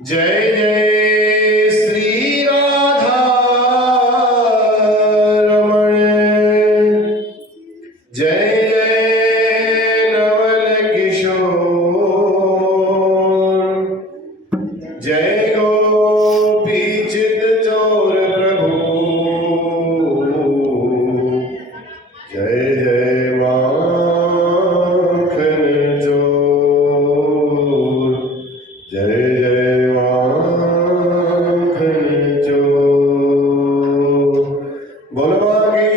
जय जय श्री राधा रमण, जय जय नवल किशोर, जय गोपी चित चोर प्रभु, जय जय माखन चोर, जय जय माखन चोर। बोलो बांके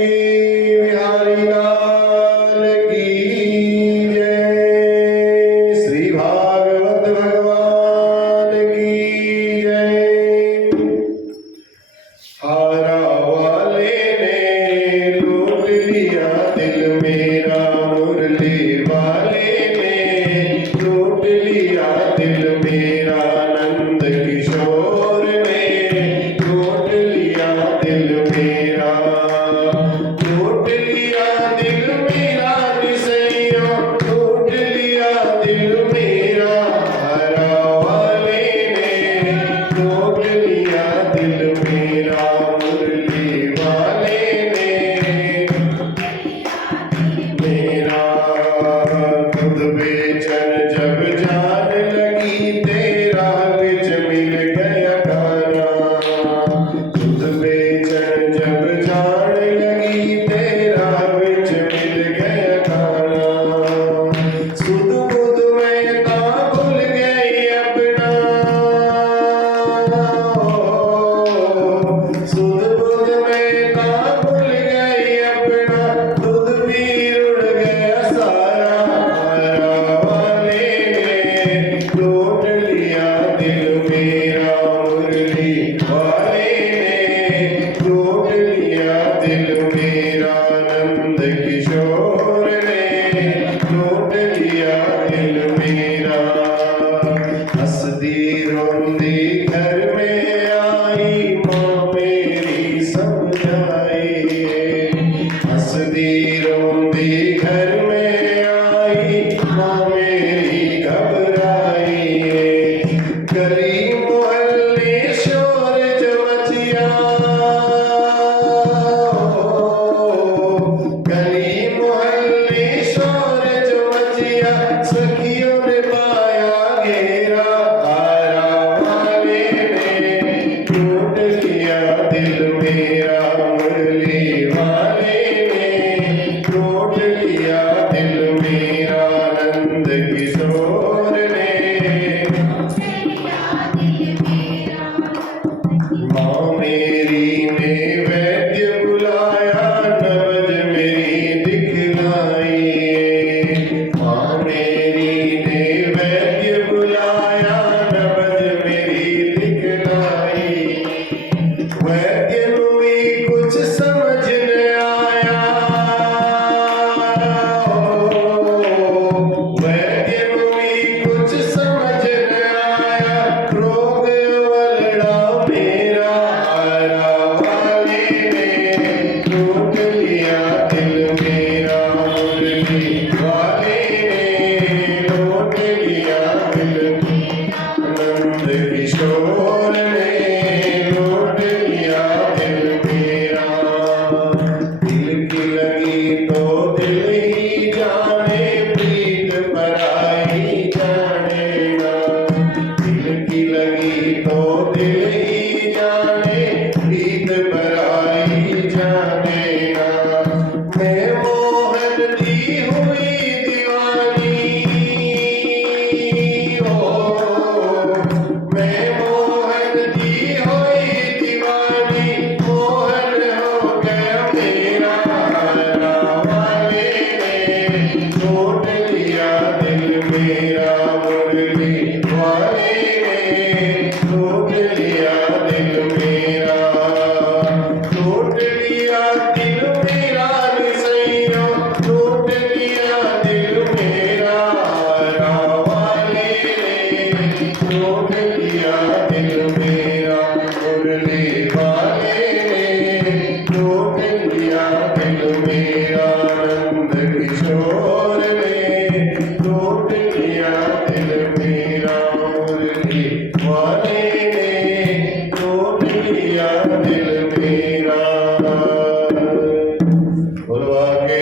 बिहारी लाल की जय, श्री भागवत भगवान की जय। हारा वाले ने लूट लिया दिल मेरा, मुरली वाले ने लूट लिया दिल मेरा, नंद किशोर ने लूट लिया दिल मेरा, लूट लिया दिल मेरा निसैया, लूट लिया दिल मेरा। हारा वाले ने लूट लिया दिल मेरा, मुरली वाले ने मेरा। खुद बेचैन जब जान लगी, तेरा बिच मिल गया गाना। खुद बेचैन जब जान लगी, तेरा बिच मिल गया गाना। सुध बुध में ना भूल गई अपना, सुध बुध में ना भूल गई अपना, दूध भी उड़ गया सारा। हारा वाले ने लूट लिया दिल मेरा, मुरली वाले ने लूट लिया दिल मेरा, नंद किशोर ने लूट लिया दिल मेरा। हंसदी रोंदी घर में आई, माँ मेरी समझाई। हंसदी रोंदी घर में आई, माँ मेरी घबराई। गली मोहल्ले शोर जो मचिया, गली मोहल्ले शोर जो मचिया, सखियों ने पाया घेरा। हारा वाले ने लूट लिया दिल मेरा, मुरली वाले ने लूट लिया दिल मेरा, नंद किशोर ने। माँ मेरी ने वैद्य बुलाया, नबज मेरी दिखलाई। माँ मेरी ने वैद्य बुलाया, नबज मेरी दिखलाई। वैद्य नू भी कुछ समझ न आया, वैद्य नू भी कुछ समझ न आया, रोग वलड़ा मेरा। हारा वाले ने लूट लिया दिल मेरा, मुरली वाले ने लूट लिया दिल, नंद किशोर ने लूट लिया दिल मेरा। दिल की लगी तो दिल ही जाने, प्रीत पराई जाने ना। दिल की लगी तो दिल ही जाने, प्रीत पराई जाने ना। मैं मोहन दी हुई दीवानी, मैं मोहन दी हुई दीवानी, मोहन हो गया मेरा। हारा वाले ने लूट लिया दिल मेरा, मुरली वाले ने लूट लिया दिल मेरा, लूट लिया दिल मेरा निसैया, लूट लिया दिल मेरा। हारा वाले ने लूट लिया दिल मेरा, मुरली वाले ने लूट लिया दिल मेरा, नंद किशोर ने लूट लिया दिल मेरा, मुरली वाले ने लूट लिया दिल मेरा। बुलवा के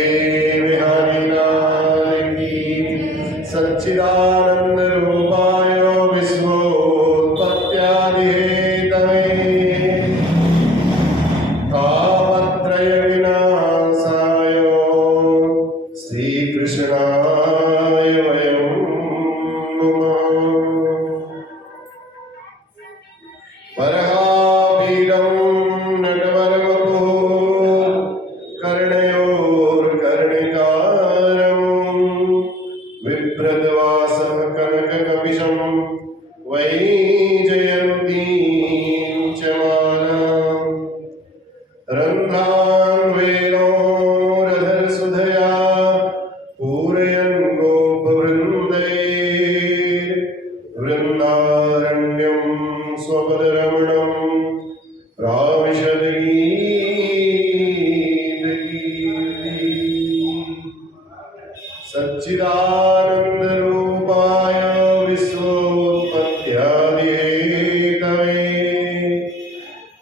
बिहारी लाल की सच्चिदानंद रूपाय विश्वोत्पत्त्यादि हेतवे तापत्रय विनाशाय श्री कृष्णाय वयं नमः। वरहापीडं नटवरवपुः कर्णयोर्कर्णिकारं बिभ्रद्वासः कनककपिशं वैजयन्तीं च मालाम् रन्ध्रान्वेणोरधरसुधया पूरयन् गोपवृन्दैर्वृन्दारण्यं स्वपदरमणं प्राविशद्गीतगीतिः। सच्चिदानन्दरूपाय विश्वोत्पत्त्यादि हेतवे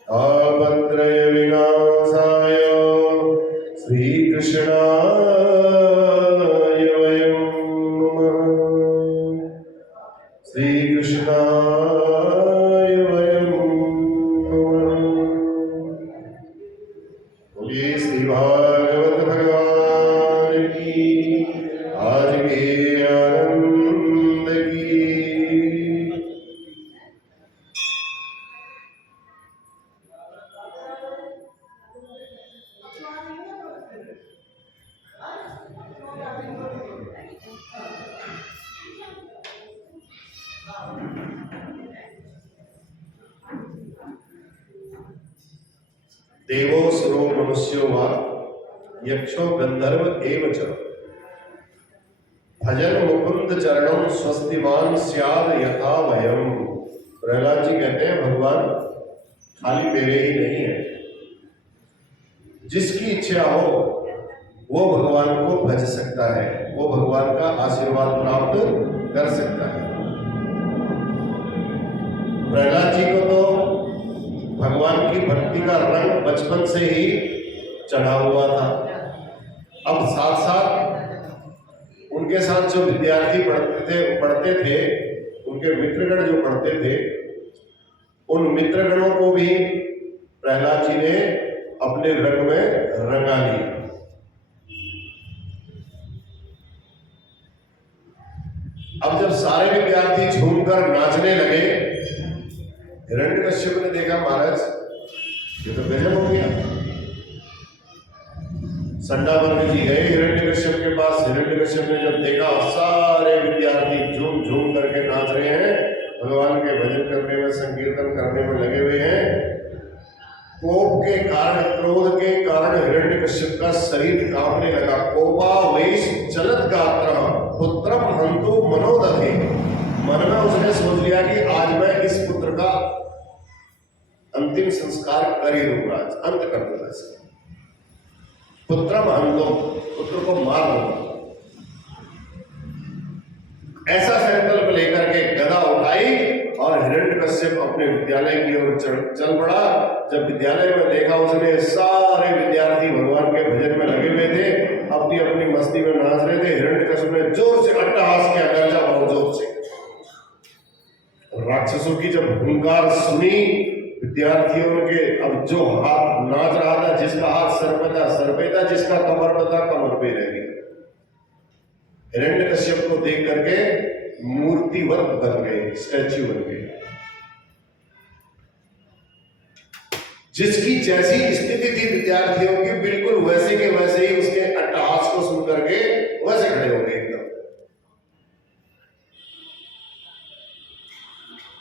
तापत्रय विनाशाय श्री कृष्णाय वयं नमः। श्री कृष्णाय वयं नमः। बोलिए श्री भागवत भगवान की आज के आनंद की। देवो सुरो मनुष्यो वा यक्षो गंधर्व एव च भजन मुकुंद चरणम स्वस्तिमान स्याद यथा वयम। प्रहलाद जी कहते हैं भगवान खाली मेरे ही नहीं है, जिसकी इच्छा हो वो भगवान को भज सकता है, वो भगवान का आशीर्वाद प्राप्त कर सकता है। प्रहलाद जी को तो भगवान की भक्ति का रंग बचपन से ही चढ़ा हुआ था। अब साथ साथ उनके साथ जो विद्यार्थी पढ़ते थे उनके मित्रगण जो पढ़ते थे, उन मित्रगणों को भी प्रहलाद जी ने अपने रंग में रंगा लिया। अब जब सारे विद्यार्थी झूमकर नाचने लगे, हिरण्यकश्यप ने देखा महाराज ये तो गजब हो गया। संडावर्ग जी गए हिरण्यकश्यप के पास। हिरण्यकश्यप ने जब देखा सारे विद्यार्थी झूम झूम करके नाच रहे हैं, भगवान के भजन करने में, संकीर्तन करने में लगे हुए हैं, कोप के कारण, क्रोध के कारण हिरण्यकश्यप का शरीर कांपने लगा। कोपावेश चलत गात्रः पुत्रम हन्तु मनोदधे। मन में उसने सोच लिया कि आज मैं इस पुत्र का अंतिम संस्कार कर ही दूंगा, अंत कर दूंगा इसका। पुत्रम हन्तु, पुत्र को मार दूंगा। ऐसा संकल्प लेकर के गदा उठाई और हिरण्यकश्यप अपने विद्यालय की ओर चल पड़ा। जब विद्यालय में देखा उसने सारे विद्यार्थी भगवान के भजन में लगे हुए थे, अपनी अपनी मस्ती में नाच रहे थे। हिरण्यकश्यप ने जोर से अट्टहास किया, गर्जा बहुत जोर से। राक्षसों की जब हुंकार सुनी विद्यार्थियों के, अब जो हाथ नाच रहा था, जिसका हाथ सर पे था सर पे था, जिसका कमर पे था कमर पे रह गया। हिरण्यकश्यप को देख करके मूर्तिवत बन गए, स्टैच्यू बन गए। जिसकी जैसी स्थिति थी विद्यार्थियों की, बिल्कुल वैसे के वैसे ही उसके अट्टहास को सुन करके वैसे खड़े हो गए एकदम।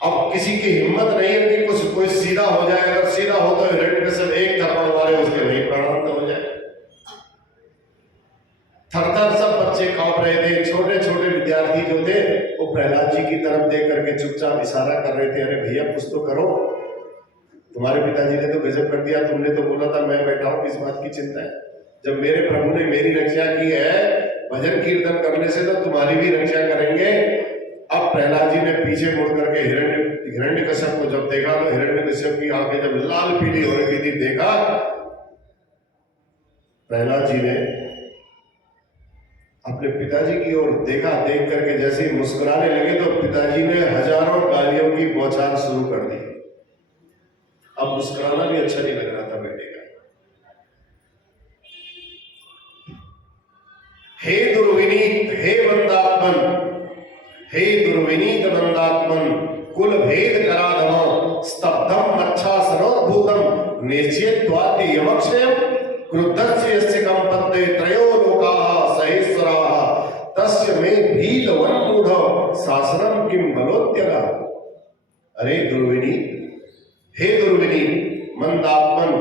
अब किसी की हिम्मत नहीं है कि कुछ कोई सीधा हो जाए। अगर सीधा हो तो हिरण्यकश्यप एक थप्पड़ मारे उसके वहीं प्राणांत हो जाए। थर-थर सब बच्चे कांप रहे थे। छोटे छोटे विद्यार्थी जो थे वो प्रहलाद जी की तरफ देख करके चुपचाप इशारा कर रहे थे, अरे भैया कुछ तो करो, तुम्हारे पिताजी ने तो गजब कर दिया, तुमने तो बोला था मैं बैठा हूं, किस बात की चिंता है? जब मेरे प्रभु ने मेरी रक्षा की है भजन कीर्तन करने से, तो तुम्हारी भी रक्षा करेंगे। अब प्रहलाद जी ने पीछे मुड़ करके हिरण्यकश्यप को जब देखा तो हिरण्यकश्यप की आंखें जब लाल पीली हो रही थी, देखा प्रहलाद जी ने अपने पिताजी की ओर देखा, देख करके जैसे ही मुस्कुराने लगे तो पिताजी ने हजारों गालियों की बौछार शुरू कर दी। अब मुस्कुराना भी अच्छा नहीं लग रहा था बेटे का। हे दुर्विनीत, हे मंदात्मन, हे दुर्विनीत मंदात्मन, कुल भेद कराधम, स्तब्धम मच्छासनोद्भूतम, निश्चेत्वाति यमक्षयम, क्रुद्धस्य यस्य कंपन्ते त्रयो लोकाः सहेश्वराः, तस्य मे भीतवन्मूढ शासनम किम बलोत्यगा। अरे दुर्विनीत, हे दुर्विनीत, मंदात्मन,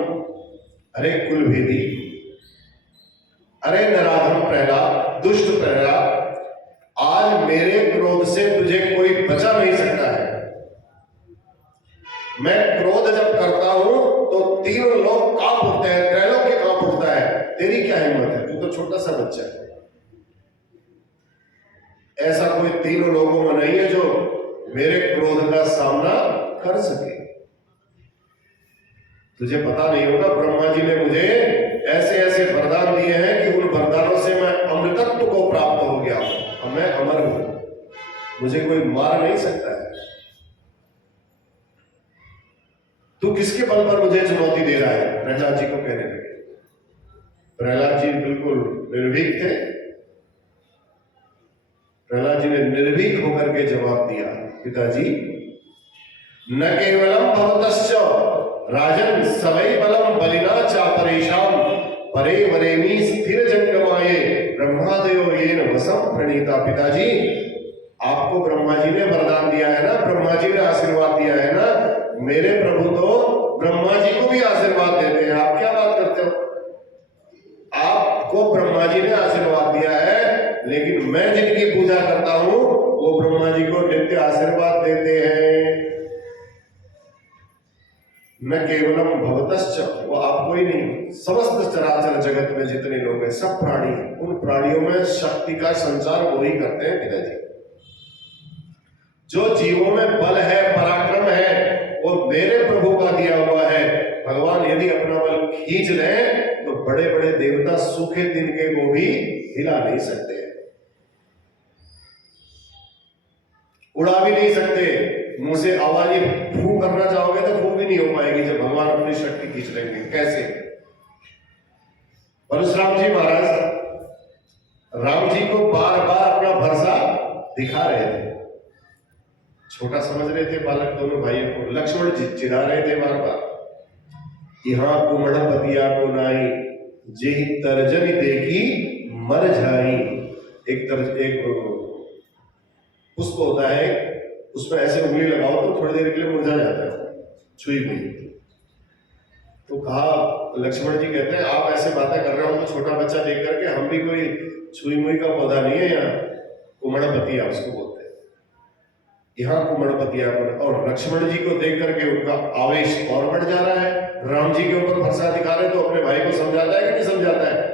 अरे कुलभेदी, अरे नराधम प्रहलाद, दुष्ट प्रहलाद, आज मेरे क्रोध से तुझे कोई बचा नहीं सकता है। मैं क्रोध जब करता हूं तो तीनों लोग कांप उठते हैं, त्रैलोक्य कांप उठता है। तेरी क्या हिम्मत है? तू तो छोटा सा बच्चा है। ऐसा कोई तीनों लोगों में नहीं है जो मेरे क्रोध का सामना कर सके। तुझे पता नहीं होगा, ब्रह्मा जी ने मुझे ऐसे ऐसे वरदान दिए हैं कि उन वरदानों से मैं अमृतत्व को प्राप्त हो गया और मैं अमर हूं, मुझे कोई मार नहीं सकता है। तू किसके बल पर मुझे चुनौती दे रहा है? प्रहलाद जी को कहने लगे। प्रहलाद जी बिल्कुल निर्भीक थे। प्रहलाद जी ने निर्भीक होकर के जवाब दिया, पिताजी न केवलम भवतश्च राजन सवै बलम बलिना चापरेशाम परे वरेमी स्थिर जंगमाये ब्रह्मादयो येन वसम प्रणीता। पिताजी आपको ब्रह्मा जी ने वरदान दिया है ना, ब्रह्मा जी ने आशीर्वाद दिया है ना। मेरे प्रभु तो ब्रह्मा जी को भी आशीर्वाद देते हैं, आप क्या बात करते हो? आपको ब्रह्मा जी ने आशीर्वाद दिया है, लेकिन मैं जिनकी पूजा करता हूं वो ब्रह्मा जी को नित्य आशीर्वाद देते हैं। न केवलम भवतश्च, वो आपको ही नहीं, समस्त चराचर जगत में जितने लोग हैं, सब प्राणी, उन प्राणियों में शक्ति का संचार वो ही करते हैं पिताजी। जो जीवों में बल है, पराक्रम है, वो मेरे प्रभु का दिया हुआ है। भगवान यदि अपना बल खींच लें तो बड़े बड़े देवता सूखे तिनके को भी हिला नहीं सकते, उड़ा भी नहीं सकते। मुंह से आवाज फू करना चाहोगे तो फू भी नहीं हो पाएगी जब भगवान अपनी शक्ति खींच लेंगे। कैसे? परशुराम जी महाराज राम जी को बार बार अपना भरोसा दिखा रहे थे। छोटा समझ रहे थे बालक दोनों भाइयों को। लक्ष्मण जी चिढ़ा रहे थे बार बार, यहाँ कुमड़पतिया को नाई जेहि तर्जनी देखी मर जाई। एक पुष्प होता है, उसमें ऐसे उंगली लगाओ तो थोड़ी देर के लिए मुरझा जाता है, छुई हुई। तो कहा, लक्ष्मण जी कहते हैं आप ऐसे बातें कर रहे हो तो छोटा बच्चा देख करके, हम भी कोई छुई मुई का पौधा नहीं है, यहाँ कुमड़पतिया उसको बोलते हैं, यहाँ कुमड़पतिया। और लक्ष्मण जी को देख करके उनका आवेश और बढ़ जा रहा है। राम जी के ऊपर भरोसा दिखा रहे तो अपने भाई को समझाता है कि नहीं समझाता है?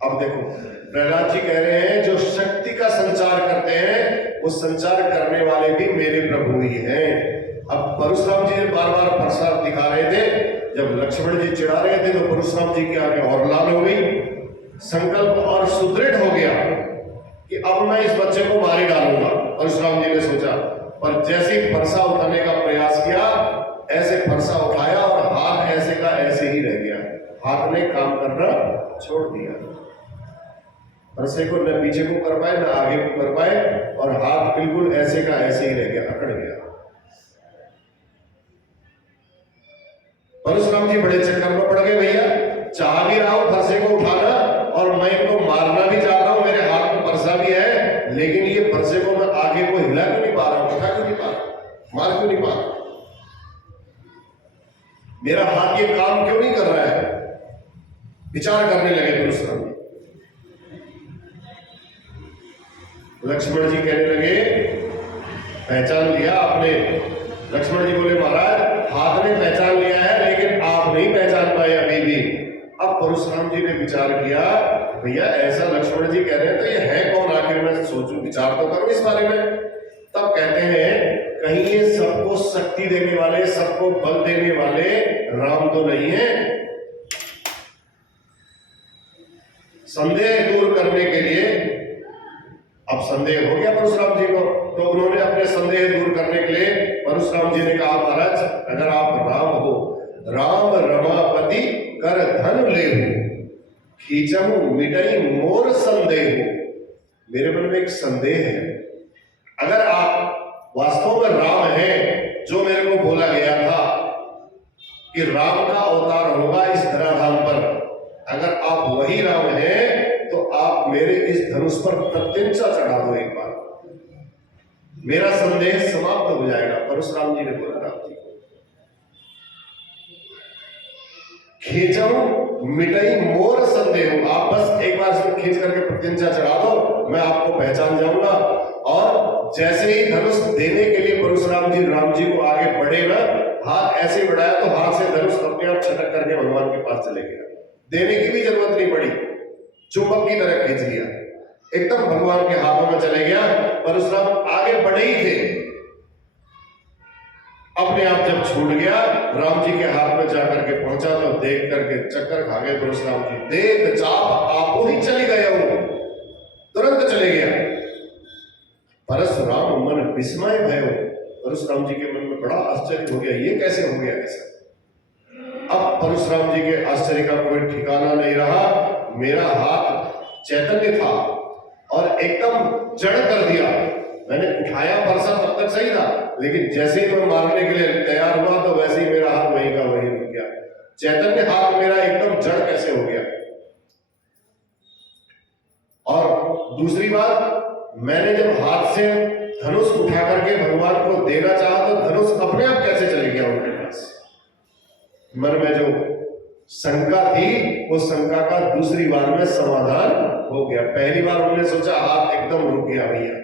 अब देखो प्रहलाद जी कह रहे हैं जो शक्ति का संचार करते हैं वो संचार करने वाले भी मेरे प्रभु ही हैं। अब परशुराम जी बार बार भरोसा दिखा रहे थे, जब लक्ष्मण जी चिढ़ा रहे थे तो परशुराम जी की आंखें और लाल हो गई। संकल्प और सुदृढ़ हो गया कि अब मैं इस बच्चे को मार ही डालूंगा, परशुराम जी ने सोचा। पर जैसे ही फरसा उठाने का प्रयास किया, ऐसे फरसा उठाया और हाथ ऐसे का ऐसे ही रह गया। हाथ ने काम करना छोड़ दिया, फरसे को न पीछे को कर पाए न आगे को कर पाए, और हाथ बिल्कुल ऐसे का ऐसे ही रह गया, अकड़ गया। परशुराम जी बड़े चक्कर में पड़ गए। भैया चाह भी रहा हूं फरसे को उठाना और मैं इनको मारना भी चाहता हूं, मेरे हाथ में फरसा भी है, लेकिन ये फरसे को मैं आगे को हिला क्यों नहीं पा रहा हूं, उठा क्यों नहीं पा रहा, मार क्यों नहीं पा रहा, मेरा हाथ ये काम क्यों नहीं कर रहा है? विचार करने लगे परशुराम जी। लक्ष्मण जी कहने लगे पहचान लिया आपने। लक्ष्मण जी बोले महाराज हाथ ने पहचान लिया है लेकिन आप नहीं पहचान पाए अभी भी। अब परशुराम जी ने विचार किया, भैया ऐसा लक्ष्मण जी कह रहे हैं तो ये है कौन, आखिर मैं सोचूं, विचार तो करूं इस बारे में। तब कहते हैं कहीं ये सबको शक्ति देने वाले, सबको बल देने वाले राम तो नहीं है। संदेह दूर करने के लिए, अब संदेह हो गया परशुराम जी को, तो उन्होंने अपने संदेह दूर करने के लिए परशुराम जी ने कहा, महाराज अगर आप राम हो, राम रमापति कर धन लेहु, खींचहु मिटई मोर संदेह। मेरे मन में एक संदेह है, अगर आप वास्तव में राम हैं, जो मेरे को बोला गया था कि राम का अवतार होगा इस धराधाम पर, अगर आप वही राम हैं तो आप मेरे इस धनुष पर प्रत्यंचा चढ़ा दो एक बार, मेरा संदेह समाप्त हो जाएगा। परशुराम जी ने बोला राम जी को, खींचो मिटई मोर संदेह, आप बस एक बार इसको खींच करके प्रत्यंचा चढ़ा दो, मैं आपको पहचान जाऊंगा। और जैसे ही धनुष देने के लिए परशुराम जी राम जी को आगे बढ़े ना, हाथ ऐसे बढ़ाया तो हाथ से धनुष अपने आप छटक करके भगवान के पास चले गया, देने की भी जरूरत नहीं पड़ी, चुंबक की तरह खींच लिया, एकदम भगवान के हाथों में चले गया। परशुराम आगे बढ़े ही थे, अपने आप जब छूट गया, राम जी के हाथ में जाकर के पहुंचा तो देख करके चक्कर खा गए परशुराम जी, देख चाप आपो ही चली गए, वो तुरंत चले गया। परशुराम मन विस्मय भयो, परशुराम जी के मन में बड़ा आश्चर्य हो गया, ये कैसे हो गया ऐसा। अब परशुराम जी के आश्चर्य का कोई ठिकाना नहीं रहा, मेरा हाथ चैतन्य था और एकदम जड़ कर दिया, मैंने उठाया परसा तब तक सही था, लेकिन जैसे ही मैं मारने के लिए तैयार हुआ तो वैसे ही मेरा हाथ वहीं का वहीं रुक गया, चैतन्य हाथ मेरा एकदम जड़ कैसे हो गया। और दूसरी बात, मैंने जब हाथ से धनुष उठा करके भगवान को देना चाहा तो धनुष अपने आप कैसे चले गया उनके पास। मन में जो शंका थी वो शंका का दूसरी बार में समाधान हो गया। पहली बार उन्होंने सोचा हाथ एकदम रुक गया भैया,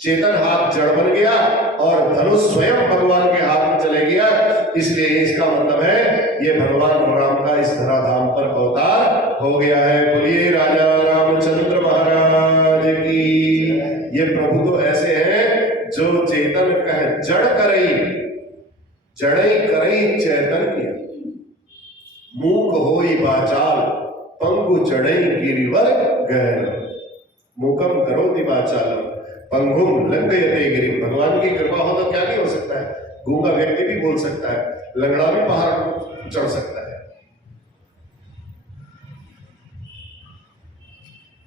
चेतन हाथ जड़ बन गया और धनुष स्वयं भगवान के हाथ में चले गया, इसलिए इसका मतलब है ये भगवान राम का इस धराधाम पर अवतार हो गया है। बोलिए राजा रामचंद्र महाराज की। ये प्रभु तो ऐसे हैं जो चेतन कह जड़ करई, जड़ई करई चैतन्य, मूक होई वाचाल, पंगु चढ़ई गिरिवर गहन, मूकम करोति वाचालम पंगुम लंघयते गिरि। भगवान की कृपा हो तो क्या नहीं हो सकता है, गूंगा व्यक्ति भी बोल सकता है, लंगड़ा भी पहाड़ चढ़ सकता है।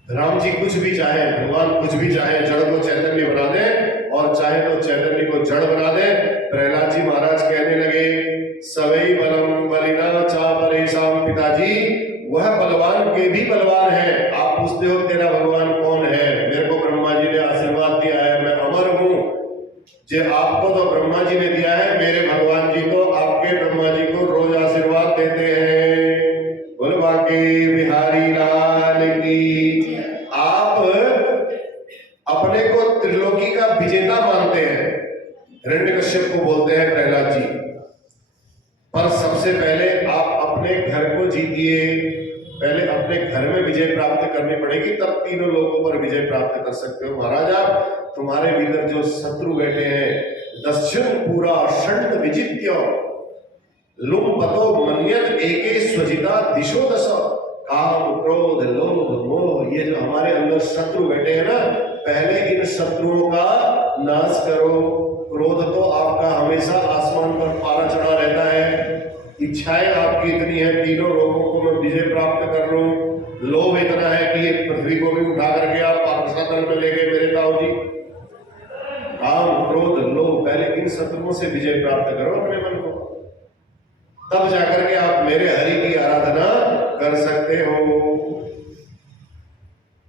राम जी कुछ भी चाहे, भगवान कुछ भी चाहे, जड़ को चैतन्य बना दे और चाहे तो चैतन्य को जड़ बना दे। प्रहलाद जी महाराज कहने लगे, सवई बलम बलिना चापरेशाम पिताजी, वह बलवान के भी बलवान है। आप पूछते हो तेरा भगवान कौन है, मेरे को ब्रह्मा जी ने आशीर्वाद दिया है, मैं अमर हूं। जे आपको तो ब्रह्मा जी ने दिया है, मेरे भगवान जी तो आपके ब्रह्मा जी को रोज आशीर्वाद देते हैं। बोल बाके बिहारी लाल की। आप अपने को त्रिलोकी का विजेता मानते हैं, हिरण्यकश्यप को बोलते हैं प्रहलाद जी, पर सबसे पहले आप अपने घर को जीतिए, पहले अपने घर में विजय प्राप्त करनी पड़ेगी, तब तीनों लोगों पर विजय प्राप्त कर सकते हो। महाराजा तुम्हारे भीतर जो शत्रु बैठे हैं, दस्युन पूरा षंड विजित्य लुम पतो मन्यत एके स्वजिता दिशो दश, काम क्रोध लोभ मोह, ये जो हमारे अंदर शत्रु बैठे हैं ना, पहले इन शत्रुओं का नाश करो। क्रोध तो आपका हमेशा आसमान पर पारा चढ़ा रहता है, इच्छाएं आपकी इतनी है तीनों लोगों को मैं विजय प्राप्त कर लूं, लोभ इतना है कि ये पृथ्वी को भी उठा करके आप पाकिस्तान में ले गए मेरे ताऊ जी। काम क्रोध लोभ, पहले इन शत्रुओं से विजय प्राप्त करो अपने मन को, तब जाकर के आप मेरे हरि की आराधना कर सकते हो,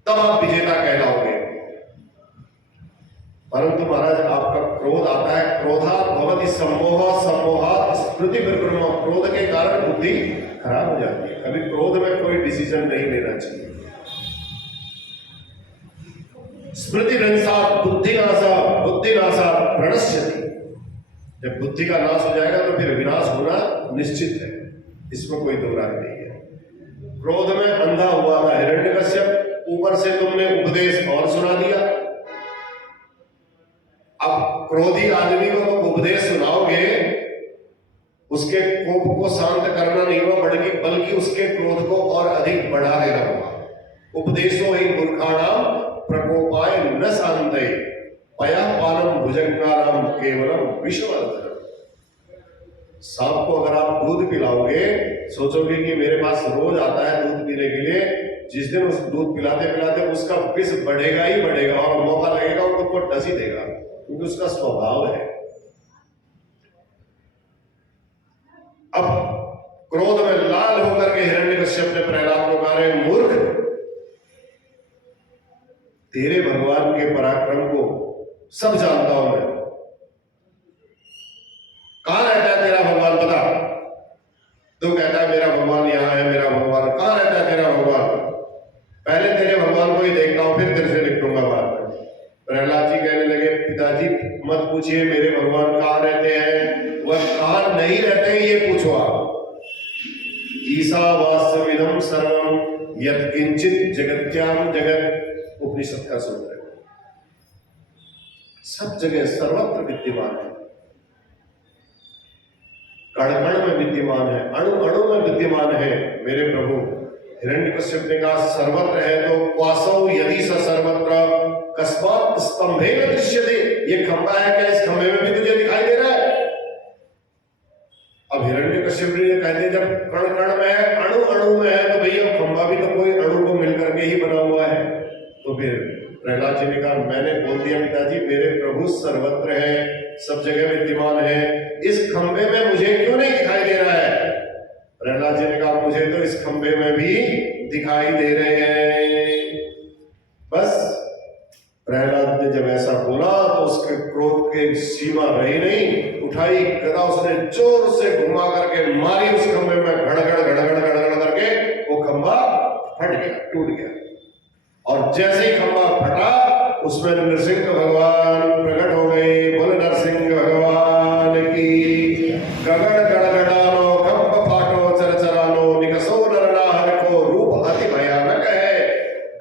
तब आप विजेता कहलाओगे। परंतु महाराज आपका क्रोध आता है, क्रोधात् भवति सम्मोह, सम्मोहात् स्मृति विभ्रम, क्रोध के कारण बुद्धि खराब हो जाती है। कभी क्रोध में कोई डिसीजन नहीं लेना चाहिए। स्मृति रंसात् बुद्धिनाशा, बुद्धिनाशा प्रणश्यति, जब बुद्धि का नाश हो जाएगा तो फिर विनाश होना निश्चित है, इसमें कोई दो राय नहीं है। क्रोध में अंधा हुआ था हिरण्यकश्यप, ऊपर से तुमने उपदेश और सुना दिया। अब क्रोधी आदमी को तो उपदेश सुनाओगे, उसके कोप को शांत करना नहीं हुआ, बल्कि उसके क्रोध को और अधिक बढ़ा देना होगा। उपदेशो ही मूर्खाणाम प्रकोपाय न शांतये पयापानम भुजंगानाम केवलम विषवर्धनम। सांप को अगर आप दूध पिलाओगे, सोचोगे कि मेरे पास रोज आता है दूध पीने के लिए, जिस दिन उस दूध पिलाते पिलाते उसका विष बढ़ेगा ही बढ़ेगा और मौका लगेगा वो खुद को डस ही देगा, क्योंकि उसका स्वभाव है। अब क्रोध में लाल होकर के हिरण्यकश्यप ने प्रहलाद को कहा, मूर्ख, तेरे भगवान के पराक्रम को सब जानता हूं मैं, कहां रहता है तेरा भगवान बता। तू कहता है मेरा भगवान यहां है, मेरा भगवान कहां रहता है तेरा भगवान, पहले तेरे भगवान को ही देखता हूं फिर तेरे से निपटूंगा बात में। प्रहलाद जी कहने लगे, पिताजी मत पूछिए मेरे भगवान कहां रहते हैं, वह कहां नहीं रहते ये पूछो आप। ईशावास्यमिदं सर्वं यत्किंचित जगत्याम जगत, उपनिषद का सूत्र है। सब जगह सर्वत्र विद्यमान है, कण कण में विद्यमान है, अणु अणु में विद्यमान है मेरे प्रभु। हिरण्यकश्यप ने कहा सर्वत्र है तो क्वासौ यदि स सर्वत्र कस्मात् स्तंभेन दृश्यते, ये खंभा है क्या, इस खंभे में भी तुझे दिखाई दे रहा है। अब हिरण्यकश्यप ने कह दिया जब कण कण में है, अणु अणु में है, तो भैया खंभा भी तो कोई अणु को मिलकर के ही बना हुआ है। तो फिर प्रहलाद जी ने कहा, मैंने बोल दिया पिताजी मेरे प्रभु सर्वत्र है, सब जगह विद्यमान है, इस खंभे में मुझे क्यों नहीं दिखाई दे रहा है। प्रहलाद जी ने कहा, मुझे तो इस खंभे में भी दिखाई दे रहे हैं। बस प्रहलाद ने जब ऐसा बोला तो उसके क्रोध की सीमा रही नहीं, उठाई गदा उसने जोर से घुमा करके मारी उस खंभे में, घड़घड़ घड़घड़ घड़घड़ करके वो खंभा फट गया, टूट गया। और जैसे ही खंभा फटा उसमें नरसिंह भगवान प्रकट हो गए। बोल नरसिंह भगवान की। गगन गड़गड़ानो खंभ फाटो चरचरानो निकसो नरनाहर को, रूप अति भयानक है।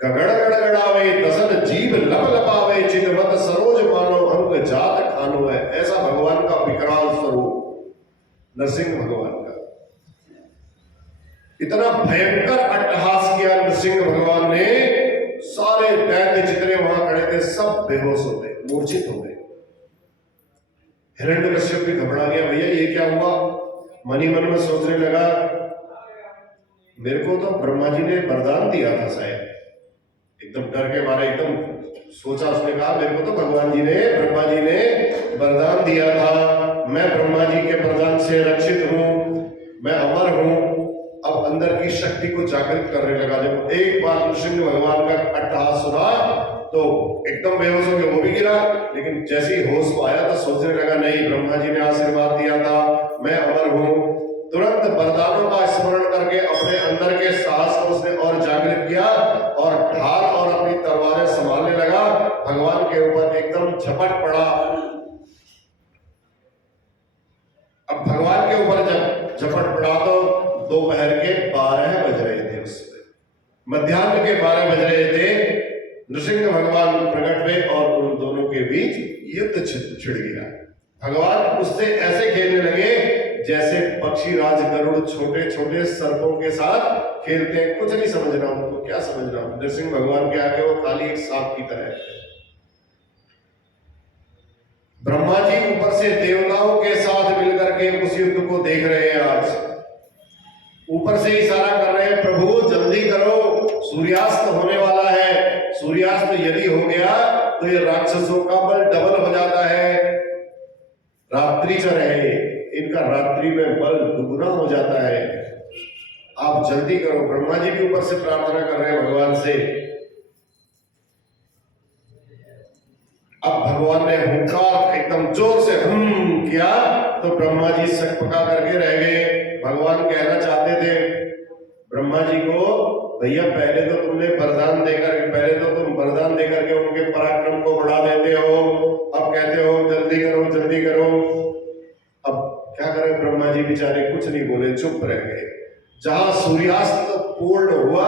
गगन गड़गड़ावे दसन जीव लब लबावे, चितमत सरोज मानो अंग जात खानो है। ऐसा भगवान का विकराल स्वरूप नरसिंह भगवान का। इतना भयंकर अट्टहास किया नरसिंह भगवान ने, सारे दैत्य जितने वहां खड़े थे सब बेहोश हो गए, मूर्छित हो गए। हिरण्यकश्यप भी घबरा गया, भैया ये क्या हुआ। मन ही मन में सोचने लगा, मेरे को तो ब्रह्मा जी ने वरदान दिया था शायद। एकदम डर के मारे एकदम सोचा, उसने कहा मेरे को तो भगवान जी ने, ब्रह्मा जी ने वरदान दिया था, मैं ब्रह्मा जी के वरदान से रक्षित हूं, मैं अमर हूं। अब अंदर की शक्ति को जागृत करने लगा। जब एक बार नरसिंह भगवान का अट्टहास सुना तो एकदम बेहोश हो गया, वो भी गिरा। लेकिन जैसे ही होश को आया तो सोचने लगा, नहीं ब्रह्मा जी ने आशीर्वाद दिया था, मैं अमर हूं। तुरंत वरदानों का स्मरण करके अपने अंदर के साहस को उसने और जागृत किया और ढाल और अपनी तलवारें संभालने लगा। भगवान के ऊपर एकदम झपट पड़ा। अब भगवान के ऊपर जब झपट पड़ा तो दोपहर के 12 बज रहे थे, उसमें मध्याह्न के 12 बज रहे थे। नृसिंह भगवान प्रकट हुए और उन दोनों के बीच युद्ध छिड़ गया। भगवान उससे ऐसे खेलने लगे जैसे पक्षी राज गरुड़ छोटे छोटे सर्पों के साथ खेलते हैं। कुछ नहीं समझना उनको, क्या समझना। नृसिंह भगवान के आगे वो खाली एक सांप की तरह है। ब्रह्मा जी ऊपर से देवताओं के साथ मिलकर के उस युद्ध को देख रहे हैं। आज ऊपर से इशारा कर रहे हैं, प्रभु जल्दी करो, सूर्यास्त होने वाला है। सूर्यास्त यदि हो गया तो ये राक्षसों का बल डबल हो जाता है। रात्रिचर है, इनका रात्रि में बल दुगुना हो जाता है। आप जल्दी करो। ब्रह्मा जी भी ऊपर से प्रार्थना कर रहे हैं भगवान से। अब भगवान ने हुंकार एकदम जोर से हम किया तो ब्रह्मा जी सक पका करके रह गए। भगवान कहना चाहते थे ब्रह्मा जी को, भैया पहले तो तुमने वरदान देकर, पहले तो तुम वरदान देकर के उनके पराक्रम को बढ़ा देते हो, अब कहते हो जल्दी करो जल्दी करो। अब क्या करें, ब्रह्मा जी बेचारे कुछ नहीं बोले, चुप रह गए। जहां सूर्यास्त पूर्ण हुआ,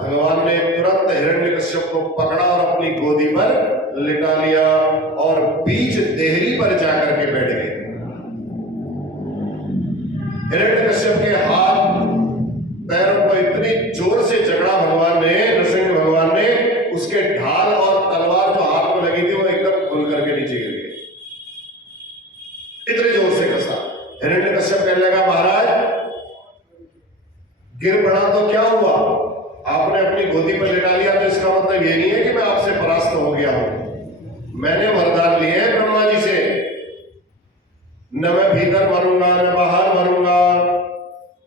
भगवान ने तुरंत हिरण्यकश्यप को पकड़ा और अपनी गोदी पर लिटा लिया और बीच देहरी पर जाकर के बैठ गए। हिरण्यकश्यप के हाथ पैरों को इतनी जोर से जकड़ा भगवान ने, नरसिंह भगवान ने, उसके ढाल और तलवार जो हाथ में लगी थी वो एकदम खुल करके नीचे गिर गई। इतने जोर से कसा। हिरण्यकश्यप कहने लगा, महाराज गिर पड़ा तो क्या हुआ, आपने अपनी गोदी पर लिटा लिया तो इसका मतलब ये नहीं है कि मैं आपसे परास्त हो गया हूं। मैंने वरदान लिए हैं ब्रह्मा जी से, न मैं भीतर मरूंगा न बाहर मरूंगा।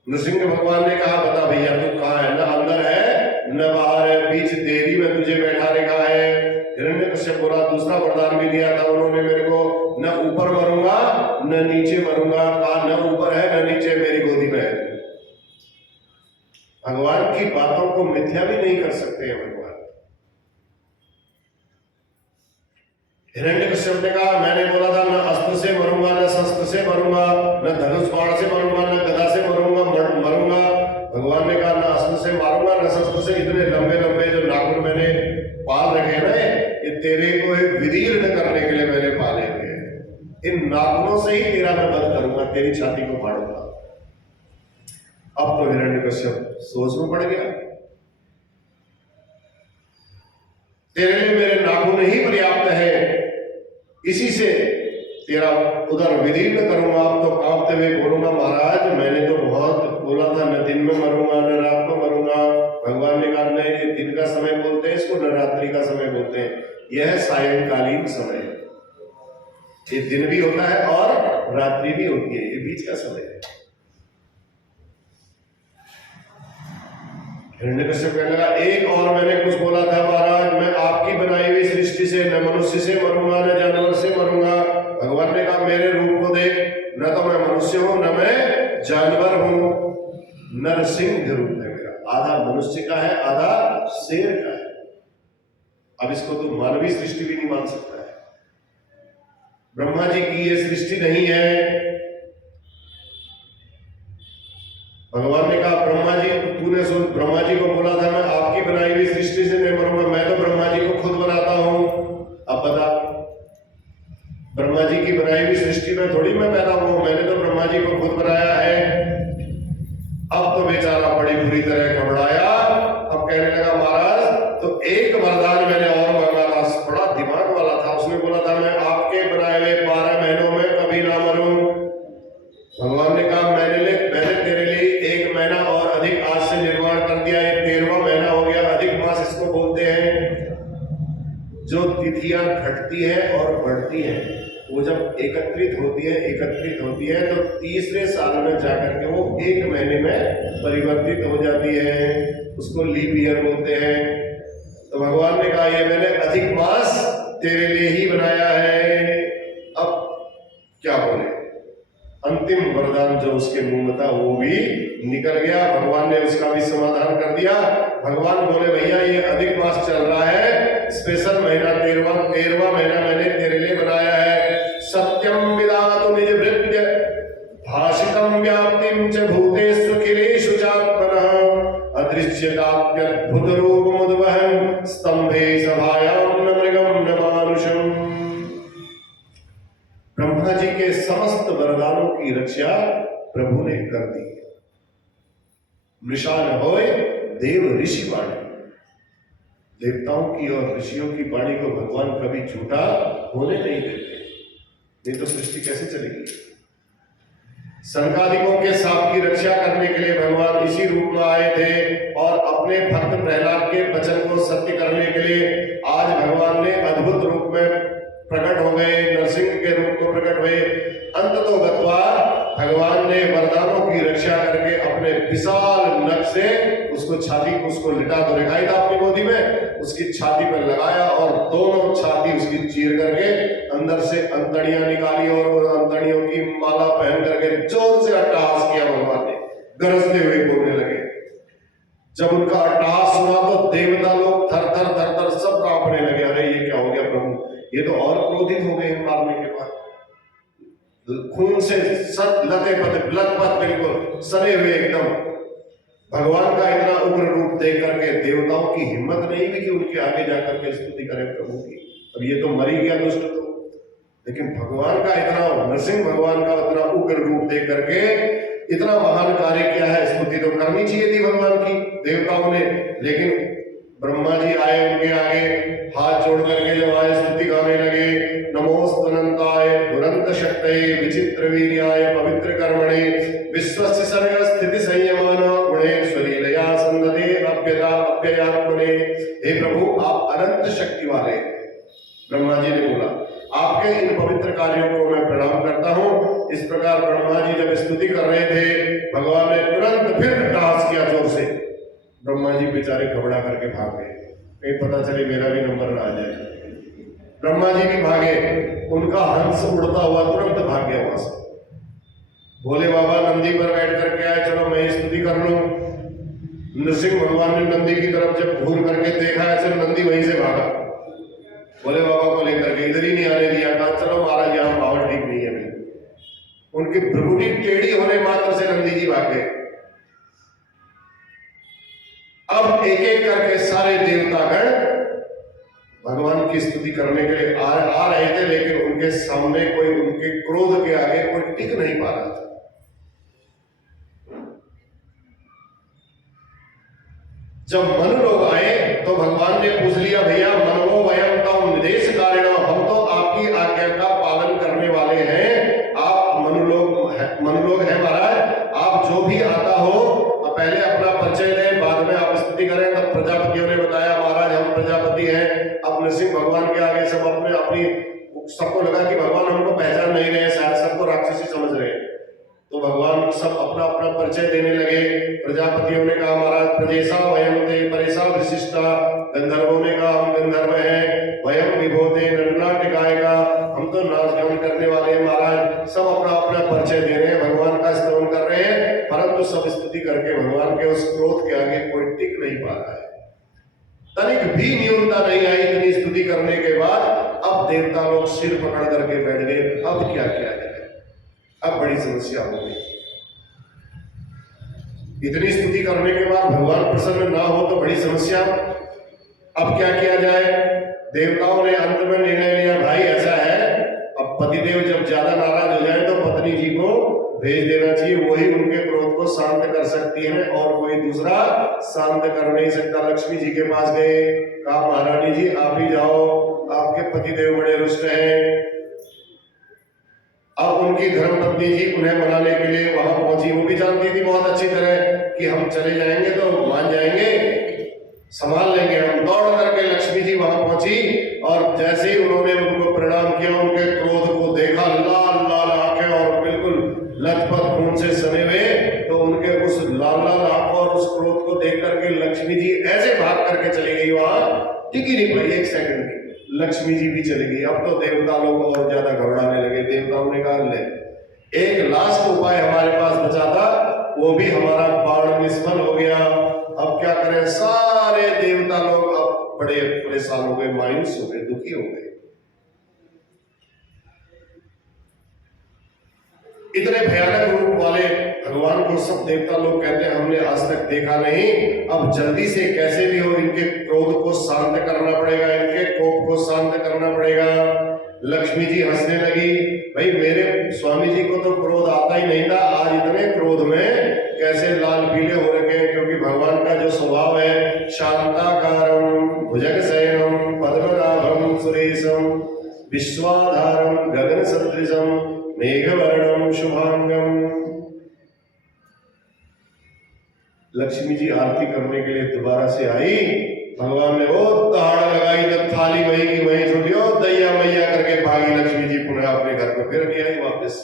नृसिंह भगवान ने कहा, बता भैया तू कहां है, न अंदर है न बाहर है, बीच देरी में तुझे बैठा रखा है। हिरण्यकश्यप बोला, दूसरा वरदान भी दिया था उन्होंने मेरे को, न ऊपर मरूंगा न नीचे मरूंगा। कहा न ऊपर है न नीचे, मेरी गोदी में है। भगवान की बातों को मिथ्या भी नहीं कर सकते हैं भगवान। हिरण्यकश्यप ने कहा, मैंने बोला था न अस्त्र से मरूंगा न शस्त्र से मरूंगा, न धनुष बाण से मरूंगा न गदा से मरूंगा। भगवान ने कहा, न अस्त्र से मारूंगा न शस्त्र से। इतने लंबे लंबे जो नाखून मैंने पाल रखे ना, ये तेरे को विदीर्ण करने के लिए मैंने पाले हुए हैं। इन नाखूनों से ही तेरा मैं वध करूंगा, तेरी छाती को फाड़ूंगा। अब तो हिरण्यकश्यप सोच में पड़ गया, तेरे लिए मेरे नाखून ही पर्याप्त है, इसी से तेरा उधर विदीर्ण करूंगा। अब तो कांपते हुए बोलूंगा, महाराज मैंने तो बहुत बोला था, न दिन में मरूंगा न रात में मरूंगा। भगवान ने कहा, नहीं ये दिन का समय बोलते हैं इसको, न रात्रि का समय बोलते हैं, यह सायंकालीन समय है। ये दिन भी होता है और रात्रि भी होती है, ये बीच का समय है। हिरण्यकश्यप कहने लगा, एक और मैंने कुछ बोला था महाराज, मैं आपकी बनाई हुई सृष्टि से न मनुष्य से मरूंगा न जानवर से मरूंगा। भगवान ने कहा, मेरे रूप को देख, न तो मैं मनुष्य हूं न मैं जानवर हूं, नरसिंह रूप है मेरा, आधा मनुष्य का है आधा शेर का है। अब इसको तो मानवीय सृष्टि भी नहीं मान सकता है, ब्रह्मा जी की ये सृष्टि नहीं है। भगवान ने कहा, ब्रह्मा जी तूने सुन, ब्रह्मा जी को बोला था मैं आपकी बनाई हुई सृष्टि से नहीं मरूंगा, मैं तो ब्रह्मा जी को खुद बनाता हूं। अब बता, ब्रह्मा जी की बनाई हुई सृष्टि में थोड़ी मैं पैदा हुआ, मैंने तो ब्रह्मा जी को खुद बनाया है। अब तो बेचारा बड़ी बुरी तरह घबराया। अब कहने लगा, महाराज तो एक वरदान मैंने और मांगा था, बड़ा दिमाग वाला था, उसने बोला था मैं आपके बनाए हुए 12 महीनों में कभी ना मरूं। भगवान ने कहा, मैंने तेरे लिए 1 महीना और अधिक आज से निर्माण कर दिया, 13वां महीना हो गया, अधिक मास इसको बोलते हैं। जो तिथियां घटती है और बढ़ती है, वो जब एकत्रित होती है तो तीसरे साल में जाकर के वो 1 महीने में परिवर्तित हो जाती है, उसको लीप ईयर बोलते हैं। तो भगवान ने कहा, ये मैंने अधिक मास तेरे लिए ही बनाया है। अब क्या बोले, अंतिम वरदान जो उसके मुंह में था वो भी निकल गया, भगवान ने उसका भी समाधान कर दिया। भगवान बोले, भैया ये अधिक मास चल रहा है, स्पेशल महीना 13वां महीना मैंने तेरे लिए बनाया है। सत्यम विदातु निज वृत्य भाषितम व्याप्तिम च भूतेषु अखिलेषु चात्मनः अदृश्यताप्यद्भुत रूपमुद्वहन् स्तंभे सभायां न मृगं न मानुषम्। ब्रह्मा जी के समस्त वरदानों की रक्षा प्रभु ने कर दी। मृषा न होय देव ऋषि वाणी, देवताओं की और ऋषियों की वाणी को भगवान कभी झूठा होने नहीं देते, नहीं तो सृष्टि कैसे चलेगी। संकादिकों के साप की रक्षा करने के लिए भगवान इसी रूप में आए थे, और अपने भक्त प्रहलाद के वचन को सत्य करने के लिए आज भगवान ने अद्भुत रूप में प्रकट हो गए, नरसिंह के रूप में प्रकट हुए। अंततो गत्वा भगवान ने वरदानों की रक्षा करके अपने विशाल नख से उसको छाती को उसको लिटा तो रखाई था अपनी गोदी में, उसकी छाती पर लगाया और दोनों छाती उसकी चीर करके अंदर से अंतड़ियां निकाली और अंतड़ियों की माला पहन करके जोर से अट्टहास किया। भगवान ने गरजते हुए बोलने लगे। जब उनका अट्टहास सुना तो देवता लोग थर थर सब कांपने लगे, अरे ये क्या हो गया प्रभु, ये तो और क्रोधित हो गए मारने के बाद, खून से सत लते पते लथपथ बिल्कुल सने हुए एकदम। भगवान का इतना उग्र रूप देख करके देवताओं की हिम्मत नहीं हुई कि उनके आगे जाकर के स्तुति करें प्रभु की। अब ये तो मर ही गया दुष्ट तो, लेकिन भगवान का इतना, नरसिंह भगवान का इतना उग्र रूप देख करके इतना महान कार्य किया है, स्तुति तो करनी चाहिए थी भगवान की देवताओं ने। लेकिन ब्रह्मा जी आए उनके आगे, हाथ जोड़ करके जब आए स्तुति गाने लगे, नमोस्तुनंताय दुरंत शक्तये विचित्र वीर्याय पवित्र कर्मणे विश्वस्य सर्ग स्थिति संयमान गुणेश्वरी लया संदते अभ्यता अभ्ययात्मने। हे प्रभु, आप अनंत शक्ति वाले। ब्रह्मा जी ने बोला, आपके इन पवित्र कार्यों को मैं प्रणाम करता हूँ। इस प्रकार ब्रह्मा जी जब स्तुति कर रहे थे, भगवान ने तुरंत फिर अट्टहास किया जोर से। ब्रह्मा जी बेचारे घबरा करके भाग गए, कहीं पता चले मेरा भी नंबर ना आ जाए। ब्रह्मा जी भी भागे, उनका हंस उड़ता हुआ तुरंत भाग गया वहां से। भोले बाबा नंदी पर बैठ करके आए, चलो मैं स्तुति कर लूं। नृसिंह भगवान ने नंदी की तरफ जब घूर करके देखा, ऐसे नंदी वहीं से भागा, भोले बाबा को लेकर के इधर ही नहीं आने दिया। कहा चलो महाराज, यहाँ माहौल ठीक नहीं है। उनकी भ्रुकुटी टेढ़ी होने मात्र से नंदी जी भाग गए। अब एक एक करके सारे देवतागण भगवान की स्तुति करने के लिए आ रहे थे, लेकिन उनके सामने कोई, उनके क्रोध के आगे कोई टिक नहीं पा रहा था। जब मनु लोग आए तो भगवान ने पूछ लिया, भैया मनवो वयम तम निर्देश कारिण, हम तो आपकी आज्ञा का पालन करने वाले हैं, आप मनु लोग हैं महाराज। आप जो भी आता हो पहले अपना परिचय दें, बाद में आप स्तुति करें। तब प्रजापतियों ने बताया, महाराज हम प्रजापति हैं। अब नृसिंह भगवान के आगे सब सबको लगा कि भगवान हमको पहचान नहीं रहे, शायद सबको राक्षसी समझ रहे हैं। तो भगवान सब अपना अपना परिचय देने लगे। प्रजापतियों ने कहा, महाराज प्रजेशा वयम ते परेशा विशिष्टा, गंधर्वों ने कहा हम गंधर्व हैं, वयम विभोते नरनाट्यकाय का, हम तो नाच गान करने वाले हैं। महाराज सब अपना अपना परिचय दे रहे हैं, भगवान का स्तवन कर रहे हैं, परंतु सब स्तुति करके भगवान के उस क्रोध के आगे कोई टिक नहीं पा रहा है। तनिक भी न्यूनता नहीं आई इतनी स्तुति करने के बाद। अब देवता लोग सिर पकड़ करके बैठ गए, अब क्या किया जाए। अब बड़ी समस्या हो गई। इतनी स्तुति करने के बाद भगवान प्रसन्न ना हो तो बड़ी समस्या। अब क्या किया जाए। देवताओं ने अंत में निर्णय लिया, भाई ऐसा है, अब पतिदेव जब ज्यादा नाराज हो जाए तो पत्नी जी को भेज देना चाहिए, वही उनके क्रोध को शांत कर सकती है और कोई दूसरा शांत कर नहीं सकता। लक्ष्मी जी के पास गए, कहा महारानी जी आप ही जाओ, आपके पतिदेव बड़े रुष्ट हैं। अब उनकी धर्मपत्नी जी उन्हें मनाने के लिए वहां पहुंची। वो भी जानती थी बहुत अच्छी तरह कि हम चले जाएंगे तो मान जाएंगे, संभाल लेंगे हम। दौड़ करके लक्ष्मी जी वहां पहुंची और जैसे ही उन्होंने उनको प्रणाम किया, उनके क्रोध को देखा, लाल लाल आंखें और बिल्कुल लथपथ खून से सने हुए, तो उनके उस लाल लाल आंखों और उस क्रोध को देख करके लक्ष्मी जी ऐसे भाग करके चली गई, वहां टिक ही नहीं पाई एक सेकंड की। लक्ष्मी जी भी चली गई। अब तो देवता लोग और ज्यादा घबराने लगे। देवताओं ने कहा, ले एक लास्ट उपाय हमारे पास बचा था, वो भी हमारा बाण निष्फल हो गया, अब क्या करें। सारे देवता लोग अब बड़े परेशान हो गए, मायूस हो गए, दुखी हो गए। इतने भयानक रूप वाले भगवान को सब देवता लोग कहते हैं हमने आज तक देखा नहीं, अब जल्दी से कैसे भी हो इनके क्रोध को शांत करना पड़ेगा, इनके कोप को शांत करना पड़ेगा। लक्ष्मी जी हंसने लगी, भाई मेरे स्वामी जी को तो क्रोध आता ही नहीं था, आज इतने क्रोध में कैसे लाल पीले हो रखे हैं, क्योंकि भगवान का जो स्वभाव है, शांताकारम भुजगशयनम पद्मनाभम सुरेशम विश्वाधारम गगन सदृशम मेघवर्णम शुभांगम। लक्ष्मी जी आरती करने के लिए दोबारा से आई, भगवान ने वो ताड़ लगाई तो थाली वही की वही छूटी, ओ दैया मैया करके भागी लक्ष्मी जी पुनः अपने घर को, फिर नहीं आई वापस।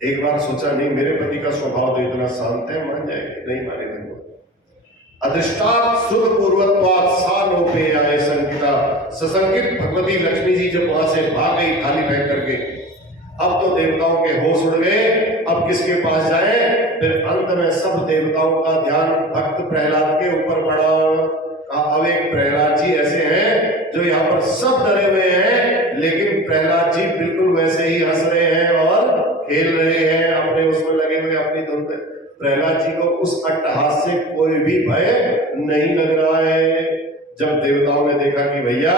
एक बार सोचा नहीं मेरे पति का स्वभाव तो इतना शांत है, मान जाएंगे, नहीं मानेंगे। अदृष्टात् सुख पूर्वत्वात् सानोपे आए संकिता, सशंकित भगवती लक्ष्मी जी जब वहां से भाग गई थाली फेंक करके, अब तो देवताओं के होश उड़ गए, अब किसके पास जाए। फिर अंत में सब देवताओं का ध्यान भक्त प्रहलाद के ऊपर पड़ा। अब एक प्रहलाद जी ऐसे हैं जो यहाँ पर सब डरे हुए हैं, लेकिन प्रहलाद जी बिल्कुल वैसे ही हंस रहे हैं और खेल रहे हैं, अपने उसमें लगे हुए अपनी धुन में। प्रहलाद जी को उस अट्टहास से कोई भी भय नहीं लग रहा है। जब देवताओं ने देखा कि भैया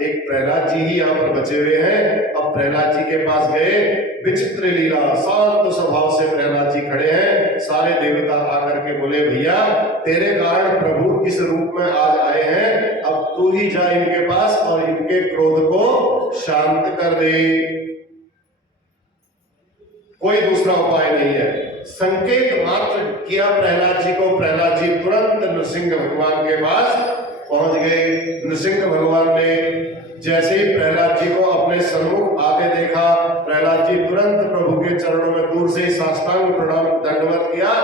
एक प्रहलाद जी ही यहाँ पर बचे हुए हैं। अब प्रहलाद जी के पास गए, विचित्र लीला, शांत स्वभाव से प्रहलाद जी खड़े हैं। सारे देवता आकर के बोले, भैया तेरे कारण प्रभु इस रूप में आज आए हैं, अब तू ही जा इनके पास और इनके क्रोध को शांत कर दे, कोई दूसरा उपाय नहीं है। संकेत मात्र किया प्रहलाद जी को, प्रहलाद जी तुरंत नृसिंह भगवान के पास पहुंच गए। नृसिंह भगवान ने जैसे ही प्रहलाद जी को अपने सम्मुख आते देखा, प्रहलाद जी तुरंत प्रभु के चरणों में दूर से साष्टांग प्रणाम दंडवत किया।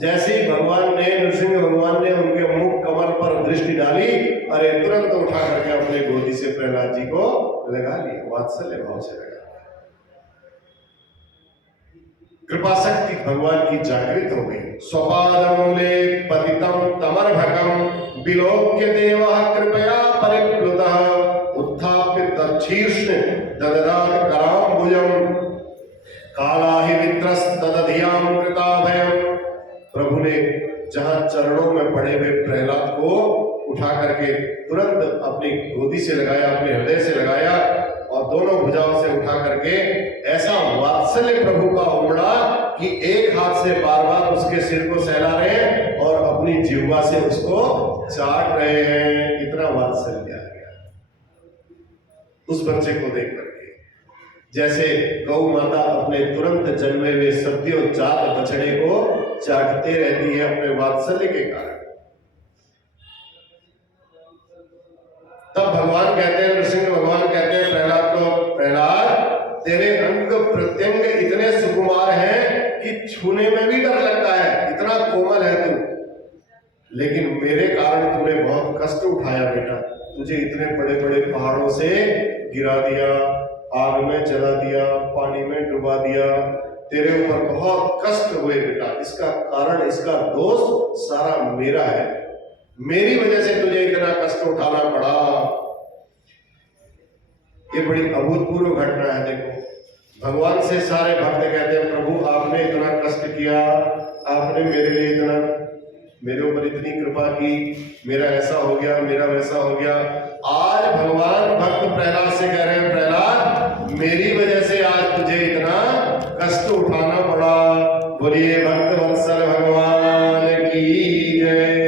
जैसे ही भगवान ने, नृसिंह भगवान ने उनके मुख कमल पर दृष्टि डाली, अरे तुरंत उठा करके अपने गोदी से प्रहलाद जी को लगा लिया, वात्सल्य भाव से लगा। कृपा शक्ति भगवान की जागृत हो गई। स्वपादमूले पतितम तमर्भकम विलोक्य देवः कृपया परिप्लुतः उत्थाप्य तच्छीर्ष्ण दददात कराम्बुजम कालाहि वित्रस तदधियाम कृताभयम। प्रभु ने जहां चरणों में पड़े हुए प्रहलाद को उठा करके तुरंत अपनी गोदी से लगाया, अपने हृदय से लगाया और दोनों भुजाओं से उठा करके ऐसा वात्सल्य प्रभु का उमड़ा कि एक हाथ से बार बार उसके सिर को सहला रहे हैं और अपनी जिह्वा से उसको चाट रहे हैं। इतना वात्सल्य आ गया उस बच्चे को देख करके। जैसे गौ माता अपने तुरंत जन्मे हुए सद्यो जात बछड़े को चाटते रहती है अपने वात्सल्य के कारण। तब भगवान कहते हैं, नृसिंह भगवान कहते हैं प्रहलाद को, प्रहलाद तेरे अंग प्रत्यंग इतने सुकुमार हैं कि छूने में भी डर लगता है, इतना कोमल है तू, लेकिन मेरे कारण तूने बहुत कष्ट उठाया बेटा। तुझे इतने बड़े बड़े पहाड़ों से गिरा दिया, आग में जला दिया, पानी में डुबा दिया, तेरे ऊपर बहुत कष्ट हुए बेटा। इसका कारण, इसका दोष सारा मेरा है, मेरी वजह से तुझे इतना कष्ट उठाना पड़ा। ये बड़ी अभूतपूर्व घटना है। देखो भगवान से सारे भक्त कहते हैं, प्रभु आपने इतना कष्ट किया, आपने मेरे लिए इतना, मेरे ऊपर इतनी कृपा की, मेरा ऐसा हो गया, मेरा वैसा हो गया। आज भगवान भक्त प्रहलाद से कह रहे हैं, प्रहलाद मेरी वजह से आज तुझे इतना कष्ट उठाना पड़ा। बोलिए भक्त वत्सल भगवान की जय।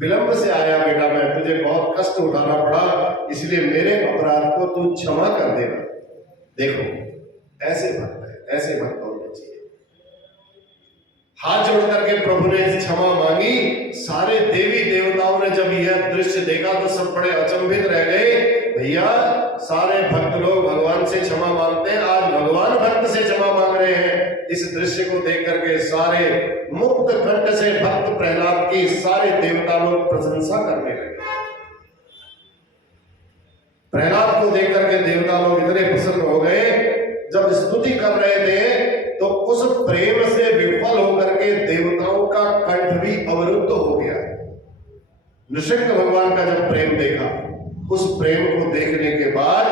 विलंब से आया बेटा मैं, तुझे बहुत कष्ट उठाना पड़ा, इसलिए मेरे अपराध को तू क्षमा कर देना। देखो ऐसे भक्त है, ऐसे भक्त होने चाहिए। हाथ जोड़ करके प्रभु ने क्षमा मांगी। सारे देवी देवताओं ने जब यह दृश्य देखा तो सब बड़े अचंभित रह गए। भैया सारे भक्त लोग भगवान से क्षमा मांगते हैं, आज भगवान भक्त से क्षमा मांग रहे हैं। इस दृश्य को देख करके सारे मुक्त कंठ से भक्त प्रहलाद की सारे देवता लोग प्रशंसा करने लगे। प्रहलाद को देख करके देवता लोग इतने प्रसन्न हो गए, जब स्तुति कर रहे थे तो उस प्रेम से विफल होकर के देवताओं का कंठ भी अवरुद्ध हो गया। नृसिंह भगवान का जब प्रेम देखा, उस प्रेम को देखने के बाद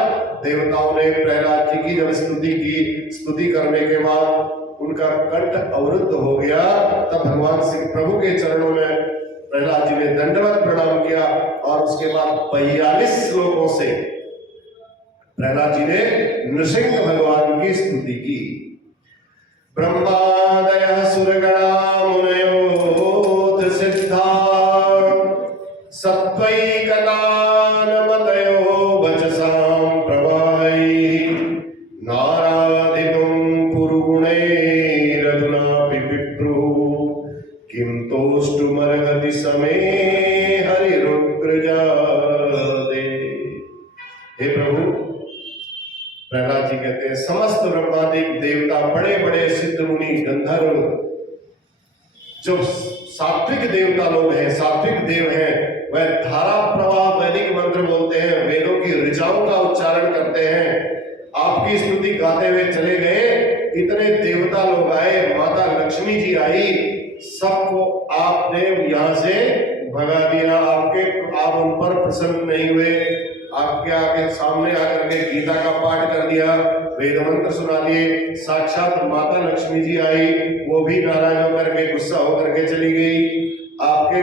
देवताओं ने प्रहलाद जी की जब स्तुति की, स्तुति करने के बाद उनका कंठ अवरुद्ध हो गया। तब भगवान श्री प्रभु के चरणों में प्रहलाद जी ने दंडवत प्रणाम किया और उसके बाद 42 श्लोकों से प्रहलाद जी ने नृसिंह भगवान की स्तुति की। ब्रह्मादयः सुरगणा मुनयोऽथ सिद्धा सत्वैकतानमतयो वचसां प्रवाहैः नाराधितुं पुरुगुणैरधुनापि विप्रुः किं तोष्टुमर्हति समे हरिरुग्रजादे। हे प्रभु, प्रहलाद जी कहते हैं समस्त ब्रह्मादिक देवता, बड़े बड़े सिद्ध मुनि गंधर्व, जो सात्विक देवता लोग हैं, सात्विक देव हैं, वह धारा प्रवाह वैदिक मंत्र बोलते हैं, वेदों की ऋचाओं का उच्चारण करते हैं, आपकी स्तुति गाते हुए चले गए। इतने देवता लोग आए, माता लक्ष्मी जी आई, सबको आपने यहां से भगा दिया। आप उन पर प्रसन्न नहीं हुए, आपके आगे सामने आकर के गीता का पाठ कर दिया, वेद मंत्र सुना दिए। साक्षात माता लक्ष्मी जी आई, वो भी नाराज होकर के, गुस्सा होकर के चली गई। आपका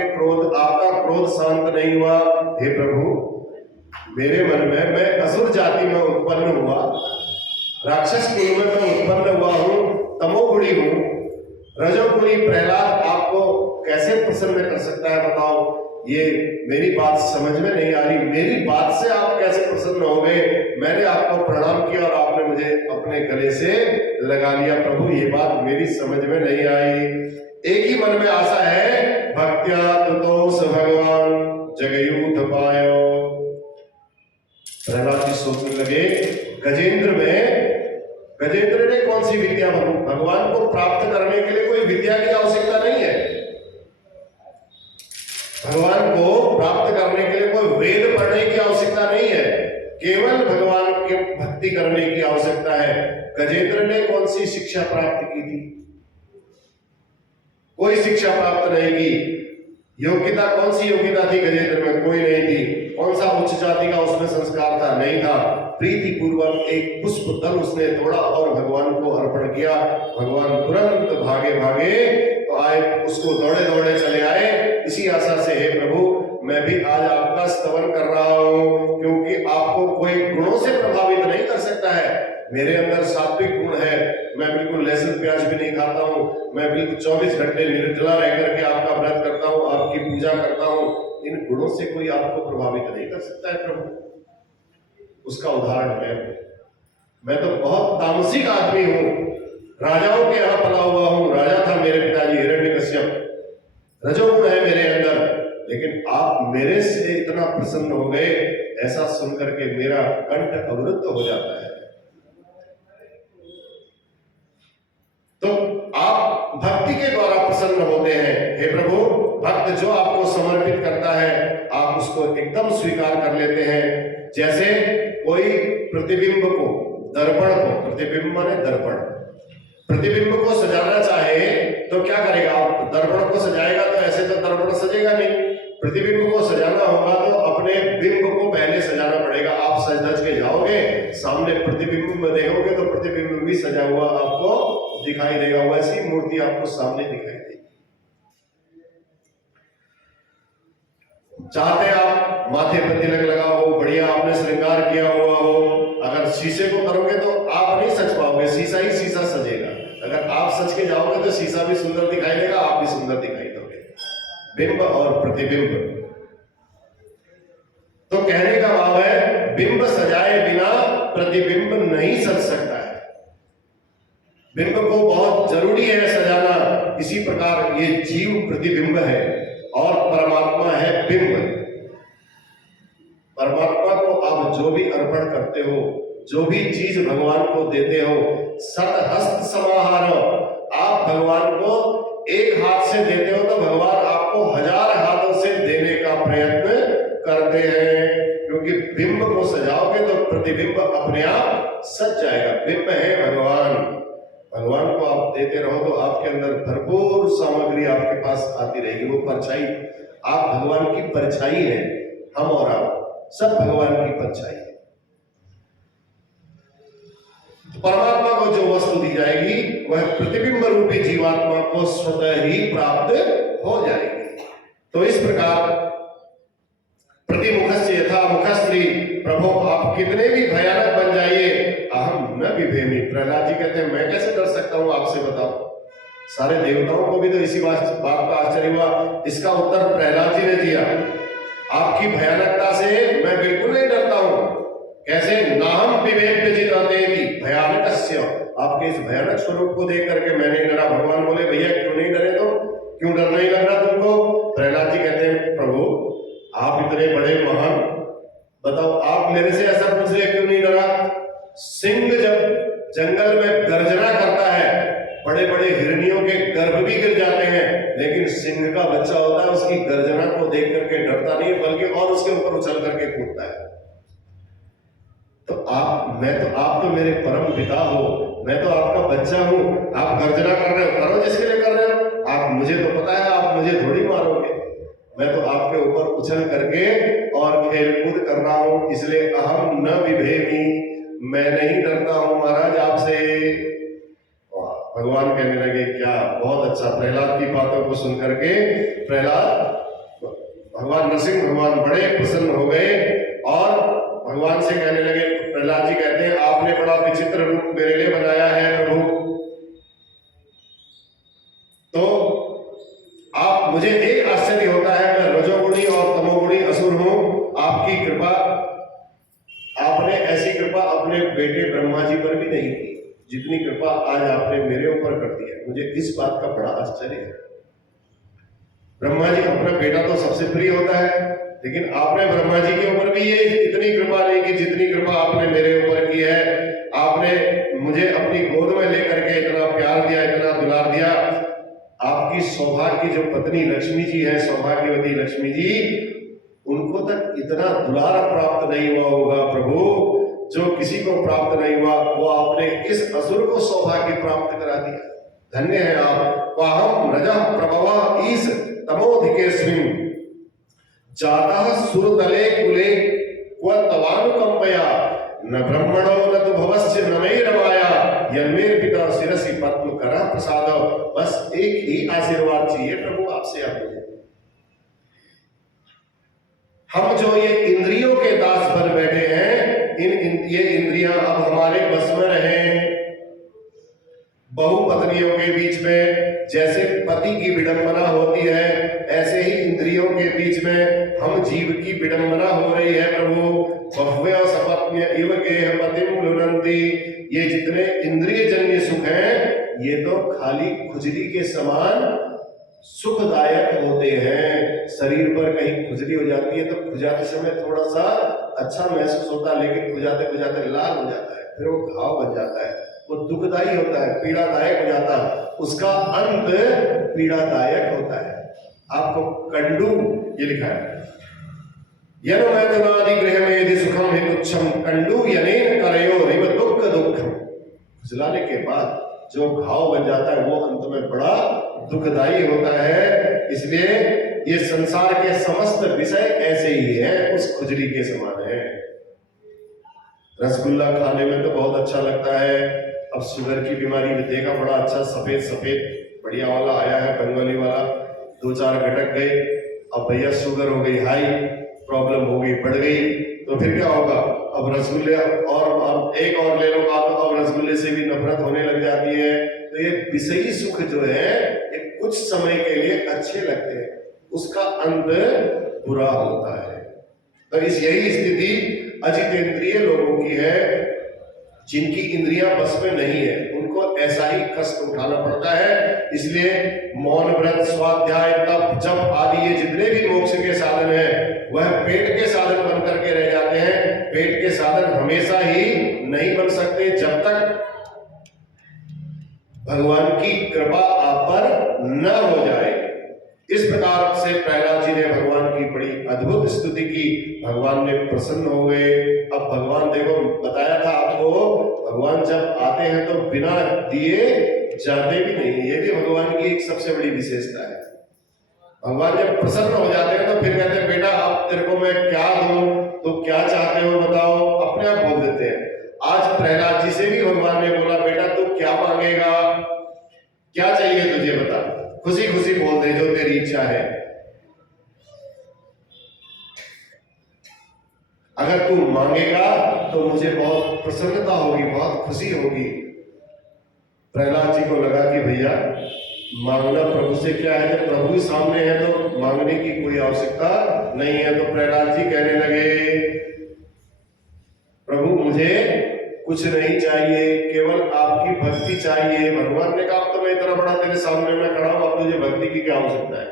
क्रोध शांत नहीं हुआ। हे प्रभु, मेरे मन में, मैं असुर जाति में उत्पन्न हुआ, राक्षस कुल में मैं उत्पन्न हुआ हूं, तमोगुणी हूं, रजोगुणी प्रहलाद आपको कैसे प्रसन्न कर सकता है बताओ? ये मेरी बात समझ में नहीं आ रही, मेरी बात से आप कैसे प्रसन्न हो गए? मैंने आपको प्रणाम किया और आपने मुझे अपने गले से लगा लिया। प्रभु ये बात मेरी समझ में नहीं आई। एक ही मन में आशा है, भक्त्या तुतोष भगवान जगयूथ पायो। प्रहलाद जी सोचने लगे, गजेंद्र ने कौन सी विद्या? भगवान को प्राप्त करने के लिए कोई विद्या की आवश्यकता नहीं है। भगवान को प्राप्त करने के लिए कोई वेद पढ़ने की आवश्यकता नहीं है, केवल भगवान की भक्ति करने की आवश्यकता है। गजेंद्र ने कौन सी शिक्षा प्राप्त की थी? कोई शिक्षा प्राप्त नहीं की। योग्यता, कौन सी योग्यता थी गजेंद्र में? कोई नहीं थी। कौन सा उच्च जाति का उसमें संस्कार था? नहीं था। प्रीति पूर्वक एक पुष्प दल उसने तोड़ा और भगवान को अर्पण किया। भगवान तुरंत भागे तो आए, उसको दौड़े दौड़े चले आए। इसी आशा से, हे प्रभु मैं भी आज आपका स्तवन कर रहा हूं, क्योंकि आपको कोई गुणों से प्रभावित नहीं कर सकता है। मेरे अंदर सात्विक गुण है, मैं बिल्कुल लहसुन प्याज भी नहीं खाता हूँ, मैं बिल्कुल 24 घंटे निर्जला रह करके आपका व्रत करता हूँ, आपकी पूजा करता हूँ। इन गुणों से कोई आपको प्रभावित नहीं कर सकता है प्रभु। उसका उदाहरण मैं तो बहुत तामसिक आदमी हूं, राजाओं के यहां पला हुआ हूं, राजा था मेरे पिताजी हिरण्यकश्यप, रजोगुण है मेरे अंदर, लेकिन आप मेरे से इतना प्रसन्न हो गए, ऐसा सुनकर के मेरा कंठ अवरुद्ध हो जाता है। तो आप भक्ति के द्वारा प्रसन्न होते हैं। हे प्रभु, भक्त जो आपको समर्पित करता है आप उसको एकदम स्वीकार कर लेते हैं। जैसे कोई प्रतिबिंब को, दर्पण को, प्रतिबिंब माने दर्पण, प्रतिबिंब को सजाना चाहे तो क्या करेगा? आप दर्पण को सजाएगा तो ऐसे तो दर्पण सजेगा नहीं। प्रतिबिंब को सजाना होगा तो अपने बिंब को पहले सजाना पड़ेगा। आप सज धज के जाओगे, सामने प्रतिबिंब में देखोगे तो प्रतिबिंब भी सजा हुआ आपको दिखाई देगा, वैसी मूर्ति आपको सामने दिखाई देगी। चाहते आप माथे पर तिलक लगा हो, बढ़िया आपने श्रृंगार किया हुआ हो, अगर शीशे को करोगे तो आप नहीं सज पाओगे, शीशा ही शीशा सजेगा। अगर आप सज के जाओगे तो शीशा भी सुंदर दिखाई देगा, आप भी सुंदर दिखाई दोगे। बिंब और प्रतिबिंब। तो कहने का भाव है, बिंब सजाए बिना प्रतिबिंब नहीं सज सकता है। बिंब को बहुत जरूरी है सजाना। इसी प्रकार ये जीव प्रतिबिंब है और परमात्मा है बिंब। परमात्मा को आप जो भी अर्पण करते हो, जो भी चीज भगवान को देते हो, सतहस्त समाहारो। आप भगवान को एक हाथ से देते हो तो भगवान आपको 1000 हाथों से देने का प्रयत्न करते हैं, क्योंकि बिंब को सजाओगे तो प्रतिबिंब अपने आप सज जाएगा। बिंब है भगवान। भगवान को आप देते रहो तो आपके अंदर भरपूर सामग्री आपके पास आती रहेगी। वो परछाई, आप भगवान की परछाई है। हम और आप सब भगवान की परछाई है। तो परमात्मा को जो वस्तु दी जाएगी वह प्रतिबिंब रूपी जीवात्मा को स्वतः ही प्राप्त हो जाएगी। तो इस प्रकार प्रतिमुखस्य यथा मुखस्त्री, प्रभु आप कितने भी भयानक बन जाइए, अहम न बिभेमि। प्रहलाद जी कहते हैं मैं कैसे डर सकता हूं आपसे, बताओ। सारे देवताओं को भी तो इसी बात का आश्चर्य हुआ। इसका उत्तर प्रहलाद जी ने दिया, आपकी भयानकता से मैं बिल्कुल नहीं डरता हूं। कैसे? नाहम विवेक जितादेवी भयानकस्य। आपके इस भयानक स्वरूप को देख करके मैं नहीं डरा। भगवान बोले भैया क्यों नहीं डरे तुम, क्यों डर नहीं लग रहा तुमको? प्रहलाद जी कहते हैं प्रभु आप इतने बड़े महान, बताओ आप मेरे से ऐसा पूछ रहे क्यों नहीं डरा? सिंह जब जंगल में गर्जना करता है, बड़े बड़े हिरनियों के गर्भ भी गिर जाते हैं, लेकिन सिंह का बच्चा होता है उसकी गर्जना को देख करके डरता नहीं, बल्कि और उसके ऊपर उछल करके कूदता है। तो आप तो मेरे परम पिता हो, मैं तो आपका बच्चा हूं, आप गर्जना कर रहे हो, करो जिसके लिए कर रहे हो। आप, मुझे तो पता है आप मुझे थोड़ी मारोगे, मैं तो आपके ऊपर उछल करके और खेल कूद कर रहा हूं, इसलिए अहम न विभेमि, मैं नहीं डरता हूं महाराज आपसे। भगवान कहने लगे क्या बहुत अच्छा। प्रहलाद की बातों को सुनकर के भगवान नरसिंह भगवान बड़े प्रसन्न हो गए और भगवान से कहने लगे, प्रहलाद जी कहते हैं आपने बड़ा विचित्र रूप मेरे लिए बनाया है प्रभु, तो आप, मुझे एक आश्चर्य होता है, मैं रजोगुणी और तमोगुणी असुर हूं, आपकी कृपा, आपने ऐसी कृपा अपने बेटे ब्रह्मा जी पर भी नहीं की जितनी कृपा आज आपने मेरे ऊपर कर दी है। मुझे इस बात का बड़ा आश्चर्य है। ब्रह्मा जी, अपना बेटा तो सबसे प्रिय होता है, लेकिन आपने ब्रह्मा जी के ऊपर भी ये इतनी कृपा नहीं की जितनी कृपा आपने मेरे ऊपर की है। आपने मुझे अपनी गोद में लेकर के इतना प्यार दिया, इतना दुलार दिया। आपकी सौभाग्य जो पत्नी लक्ष्मी जी है, सौभाग्यवती लक्ष्मी जी, उनको तक इतना दुलार प्राप्त नहीं हुआ होगा प्रभु, जो किसी को प्राप्त नहीं हुआ, वो आपने इस असुर को सौभाग्य प्राप्त करा दिया। धन्य है आप। वाहम रजः प्रभवा ईश तमोधिकेस्मिन् जातः सुरतले कुले क्व तवानुकंपया न ब्रह्मणो न तु भवस्य न मे रमाया यन्मेर पिता शिरसि पद्म करा प्रसाद। बस एक ही आशीर्वाद चाहिए प्रभु आपसे, आप मुझे, हम जो ये इंद्रियों के दास बन बैठे हैं, ये इंद्रियां अब हमारे बस में रहें। बहु पत्नियों के बीच में जैसे पति की विडंबना होती है, ऐसे ही इंद्रियों के बीच में हम जीव की विडंबना हो रही है प्रभु। बह्व्य सपत्न्य इव गेह पतिम लुनन्ति, ये जितने इंद्रिय जन्य सुख हैं, ये तो खाली खुजली के समान सुखदायक होते हैं। शरीर पर कहीं खुजली हो जाती है तो खुजाते समय थोड़ा सा अच्छा महसूस होता है, लेकिन खुजाते खुजाते लाल हो जाता है, फिर वो घाव बन जाता है, वो दुखदायी होता है, पीड़ादायक हो जाता है, उसका अंत पीड़ादायक होता है। आपको कंडू ये लिखा है, यनो मैथुनादि गृह में यदि सुखम है तुच्छम कंडू यनेन करयो रिव दुख दुखम। खुजलाने के बाद जो घाव बन जाता है वो अंत में बड़ा दुखदायी होता है। इसलिए ये संसार के समस्त विषय ऐसे ही है, उस खुजली के समान है। रसगुल्ला खाने में तो बहुत अच्छा लगता है। अब शुगर की बीमारी में देखा, बड़ा अच्छा सफेद सफेद बढ़िया वाला आया है, बंगाली वाला, 2-4 घटक गए, अब भैया शुगर हो गई हाई, प्रॉब्लम हो गई, बढ़ गई, तो फिर क्या होगा? अब रसगुल्ले और एक और ले लो आप, अब रसगुल्ले से भी नफरत होने लग जाती है। तो ये विषयी सुख जो है ये कुछ समय के लिए अच्छे लगते हैं, उसका अंत बुरा होता है। तो इस यही स्थिति अजितेंद्रिय लोगों की है, जिनकी इंद्रियां बस में नहीं है, उनको ऐसा ही कष्ट उठाना पड़ता है। इसलिए मौन व्रत, स्वाध्याय, तप, जप आदि ये जितने भी मोक्ष के साधन हैं, वह पेट के साधन बन करके रह जाते हैं। पेट के साधन हमेशा ही नहीं बन सकते जब तक भगवान की कृपा आप पर न हो जाए। इस प्रकार से प्रहलाद जी ने भगवान की बड़ी अद्भुत स्तुति की, भगवान ने प्रसन्न हो गए। अब भगवान, देखो बताया था आपको, भगवान जब आते हैं तो बिना दिए जाते भी नहीं, ये भी भगवान की एक सबसे बड़ी विशेषता है। भगवान जब प्रसन्न हो जाते हैं तो फिर कहते हैं बेटा अब तेरे को मैं क्या दूं, तो क्या चाहते हो बताओ, अपने आप बोल देते हैं। आज प्रहलाद जी से भी भगवान ने बोला बेटा तू क्या मांगेगा, क्या चाहिए तुझे बता, खुशी खुशी बोल दे जो तेरी इच्छा है। अगर तू मांगेगा तो मुझे बहुत प्रसन्नता होगी, बहुत खुशी होगी। प्रहलाद जी को लगा कि भैया मांगना प्रभु से क्या है, जब प्रभु सामने है तो मांगने की कोई आवश्यकता नहीं है। तो प्रहलाद जी कहने लगे प्रभु मुझे कुछ नहीं चाहिए, केवल आपकी भक्ति चाहिए। भगवान ने कहा अब तो मैं इतना बड़ा तेरे सामने में खड़ा हूं, अब तुझे भक्ति की क्या आवश्यकता है,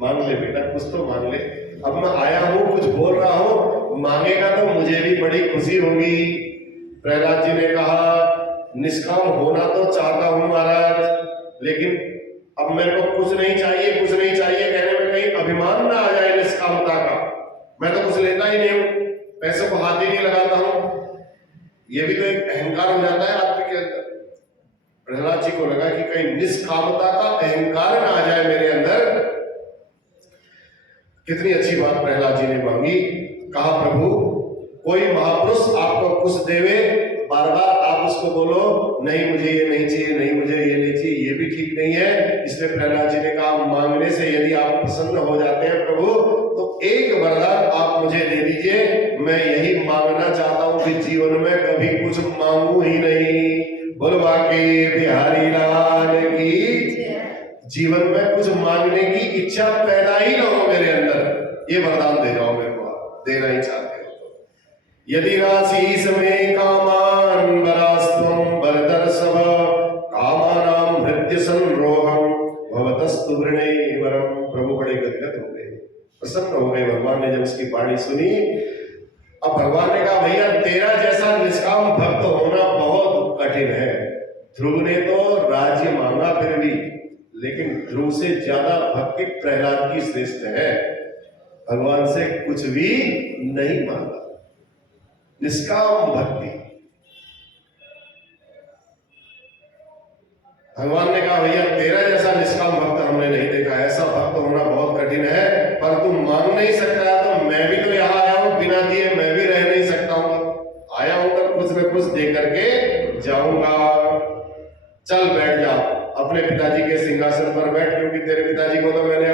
मांग ले बेटा, कुछ तो मांग ले। अब मैं आया हूं, कुछ बोल रहा हूं, मांगेगा तो मुझे भी बड़ी खुशी होगी। प्रहलाद जी ने कहा निष्काम होना तो चाहता हूं महाराज, लेकिन अब मेरे को कुछ नहीं चाहिए, कुछ नहीं चाहिए कहने में कहीं अभिमान ना आ जाए निष्कामता का। मैं तो कुछ लेता ही नहीं हूं, पैसों को हाथ ही नहीं लगाता हूं, ये भी तो एक अहंकार हो जाता है आदमी के अंदर। प्रहलाद जी को लगा कि कहीं निष्कामता का अहंकार ना आ जाए मेरे अंदर। कितनी अच्छी बात प्रहलाद जी ने मांगी। कहा प्रभु कोई महापुरुष आपको कुछ देवे, बार बार आप उसको बोलो नहीं मुझे ये नहीं चाहिए, नहीं मुझे ये नहीं चाहिए, ये भी ठीक नहीं है। इसलिए प्रहलाद जी ने कहा मांगने से यदि आप प्रसन्न हो जाते हैं प्रभु, तो एक वरदान आप मुझे दे दीजिए, मैं यही मांगना चाहता हूं कि जीवन में कभी कुछ मांगू ही नहीं। बोलवा के बिहारी लाल की, जीवन में कुछ मांगने की इच्छा पैदा ही ना हो मेरे अंदर। ये वरदान दे जाओ मेरे को, आप देना ही चाहते हो तो। यदि राशि में कामान बरास्तम बरदर्शव कामानाम भृत्य संरोहम भवतस्तु वृणे वरम। प्रभु बड़े गदगद हो गए, प्रसन्न हो गए भगवान ने जब उसकी वाणी सुनी। अब भगवान ने कहा भैया तेरा जैसा निष्काम भक्त होना बहुत कठिन है। ध्रुव ने तो राज्य मांगा फिर भी, लेकिन ध्रुव से ज्यादा भक्ति प्रहलाद की श्रेष्ठ है। भगवान से कुछ भी नहीं मांगा, निष्काम भक्ति। भगवान ने कहा भैया तेरा जैसा निष्काम भक्त हमने नहीं देखा, ऐसा भक्त होना बहुत कठिन है। पर तू मांग नहीं सकता है तो मैं भी तो यहाँ आया हूं, बिना दिए मैं भी रह नहीं सकता हूं। आया हूं तो कुछ न कुछ दे करके जाऊंगा। चल बैठ जा अपने पिताजी के सिंहासन पर बैठ, क्योंकि तेरे पिताजी को तो मैंने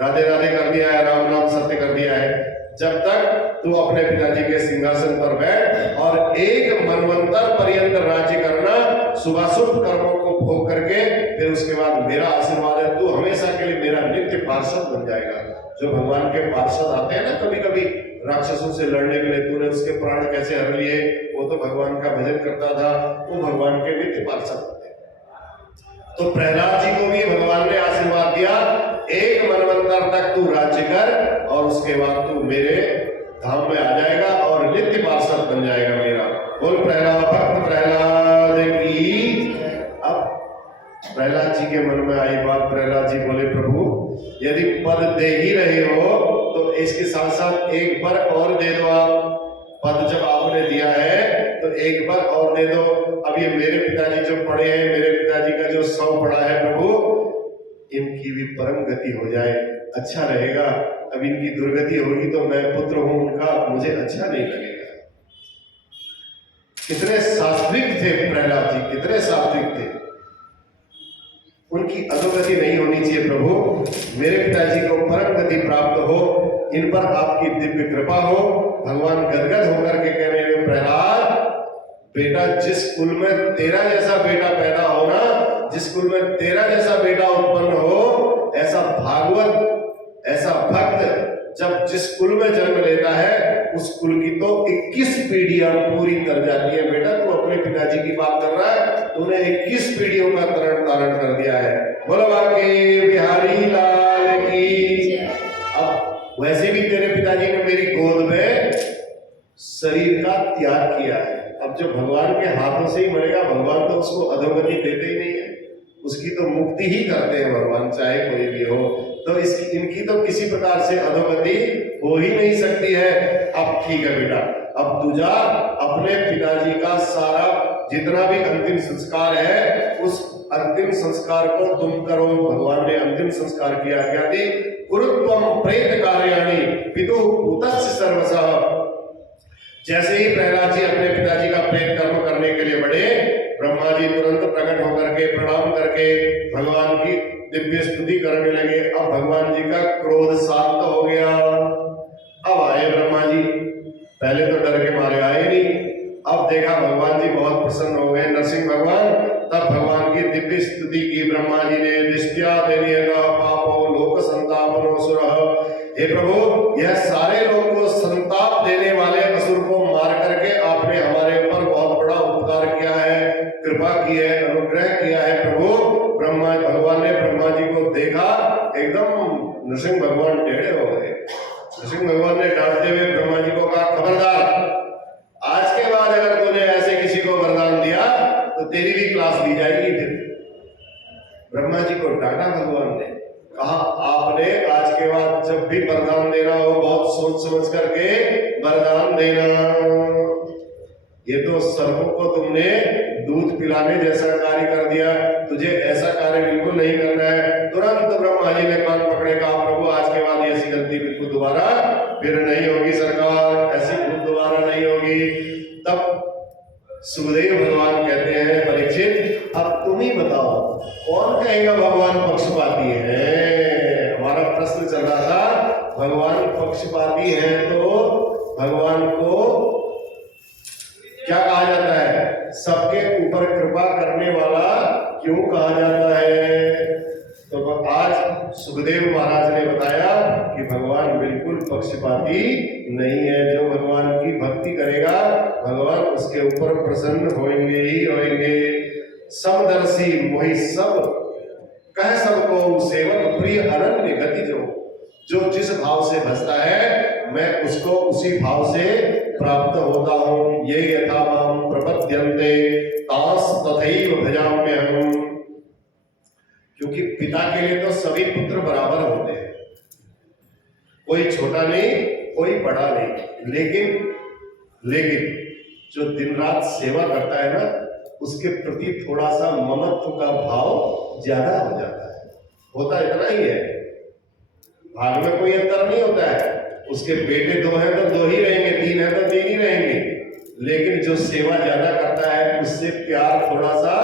राधे राधे कर दिया है, राम नाम सत्य कर दिया है। जब तक तू अपने पिताजी के सिंहासन पर बैठ और एक मनवंतर पर्यंत राज्य करना, सुबह शुभ कर्मों को भोग करके फिर उसके बाद मेरा आशीर्वाद है, तू हमेशा के लिए मेरा नित्य पार्षद बन जाएगा। जो भगवान के पार्षद आते हैं ना कभी कभी राक्षसों से लड़ने के लिए, तूने उसके प्राण कैसे हर लिए, वो तो भगवान का भजन करता था, वो भगवान के नित्य पार्षद होते। तो प्रहलाद जी को भी भगवान ने आशीर्वाद दिया, एक मनवंतर तक तू राज्य कर और उसके बाद तू मेरे धाम में आ जाएगा और नित्य पार्षद बन जाएगा मेरा। बोल प्रहलाद भक्त प्रहलाद की। अब प्रहलाद जी के मन में आई बात, प्रहलाद जी बोले प्रभु यदि पद दे ही रहे हो तो इसके साथ साथ एक बार और दे दो। आप पद जब आपने दिया है तो एक बार और दे दो। अब ये मेरे पिताजी जो पड़े हैं, मेरे पिताजी का जो शव पड़ा है प्रभु, इनकी भी परम गति हो जाए, अच्छा रहेगा। अब इनकी दुर्गति होगी तो मैं पुत्र हूं उनका, मुझे अच्छा नहीं लगेगा। कितने सात्विक थे प्रहलाद जी, कितने सात्विक थे। उनकी अधोगति नहीं होनी चाहिए प्रभु, मेरे पिताजी को परम गति प्राप्त हो, इन पर आपकी दिव्य कृपा हो। भगवान गदगद होकर के कह रहे हैं प्रहलाद बेटा, जिस कुल में तेरा जैसा बेटा पैदा हो ना, जिस कुल में तेरा जैसा बेटा उत्पन्न हो, ऐसा भागवत ऐसा भक्त जब जिस कुल में जन्म लेता है उस कुल की तो 21 पीढ़ियां पूरी कर जाती है। बेटा तू अपने पिताजी की बात कर रहा है, तूने 21 पीढ़ियों का तरण तारण कर दिया है। बोलो बाके बिहारी लाल की। अब वैसे भी तेरे पिताजी ने मेरी गोद में शरीर का त्याग किया है। अब जो भगवान के हाथों से ही मरेगा, भगवान तो उसको अधोगति देते ही नहीं है, उसकी तो मुक्ति ही करते हैं भगवान, चाहे कोई भी हो। तो इसकी इनकी तो किसी प्रकार से अधोगति हो ही नहीं सकती है। अब ठीक है बेटा, अब तू जा अपने पिताजी का सारा जितना भी अंतिम संस्कार है उस अंतिम संस्कार को तुम करो। भगवान ने अंतिम संस्कार किया, क्या थी? कुरुत्वम प्रेत कार्याणि पितु उतस्य सर्वसः। जैसे ही प्रहलाद जी अपने पिताजी का प्रेत कर्म करने के लिए बढ़े, ब्रह्मा जी तुरंत प्रकट होकर के प्रणाम करके भगवान की दिव्य स्तुति करने लगे। अब भगवान जी का क्रोध शांत हो गया। अब आए ब्रह्मा जी, पहले तो डर के मारे आए नहीं, अब देखा भगवान जी बहुत प्रसन्न हो गए, नरसिंह भगवान। तब भगवान की दिव्य स्तुति की ब्रह्मा जी ने। दृष्टिया देनेगा पापो लोक संतापनो असुरः। हे प्रभु, यह सारे लोग को संताप देने वाले असुर को मार करके आपने हमारे ऊपर बहुत बड़ा उपकार किया है, कृपा की है, अनुग्रह किया है प्रभु। ब्रह्मा भगवान ने ब्रह्मा जी को देखा, एकदम नरसिंह भगवान टेढ़े हो गए। नरसिंह भगवान ने डांटते हुए ब्रह्मा जी को कहा, खबरदार, आज के बाद अगर तूने ऐसे किसी को वरदान दिया तो तेरी भी क्लास ली जाएगी। फिर ब्रह्मा जी को डांटा भगवान ने, कहा आपने आज के बाद जब भी वरदान देना हो बहुत सोच समझ करके वरदान देना। ये तो सर्पों को तुमने दूध पिलाने जैसा कार्य कर दिया, तुझे ऐसा कार्य बिल्कुल नहीं करना है। तुरंत ब्रह्मा जी ने कान पकड़े, कहा प्रभु आज के बाद ऐसी गलती बिल्कुल दोबारा फिर नहीं होगी सरकार, ऐसी भूल दोबारा नहीं होगी। तब सुखदेव भगवान कहते हैं, परीक्षित अब तुम ही बताओ कौन कहेगा भगवान पक्षपाती है। हमारा प्रश्न चल रहा था, भगवान पक्षपाती हैं तो भगवान को क्या कहा जाता है? सबके ऊपर कृपा करने वाला क्यों कहा जाता है? तो आज सुखदेव महाराज ने बताया कि भगवान बिल्कुल पक्षपाती नहीं है। जो भगवान की भक्ति करेगा भगवान उसके ऊपर प्रसन्न होंगे ही होंगे। समदर्शी मोहि सब कह सबको सेवक प्रिय अनन्य गति जो जिस भाव से भजता है मैं उसको उसी भाव से प्राप्त होता हूँ। ये यथा माम प्रपद्यन्ते तास तथैव भजाम्यहम्। क्योंकि पिता के लिए तो सभी पुत्र बराबर होते हैं, कोई छोटा नहीं कोई बड़ा नहीं, लेकिन जो दिन रात सेवा करता है ना उसके प्रति थोड़ा सा ममत्व का भाव ज्यादा हो जाता है। होता इतना ही है, भाग में कोई अंतर नहीं होता है। उसके बेटे 2 हैं तो 2 ही रहेंगे, 3 हैं तो 3 ही रहेंगे, लेकिन जो सेवा ज्यादा करता है उससे प्यार थोड़ा सा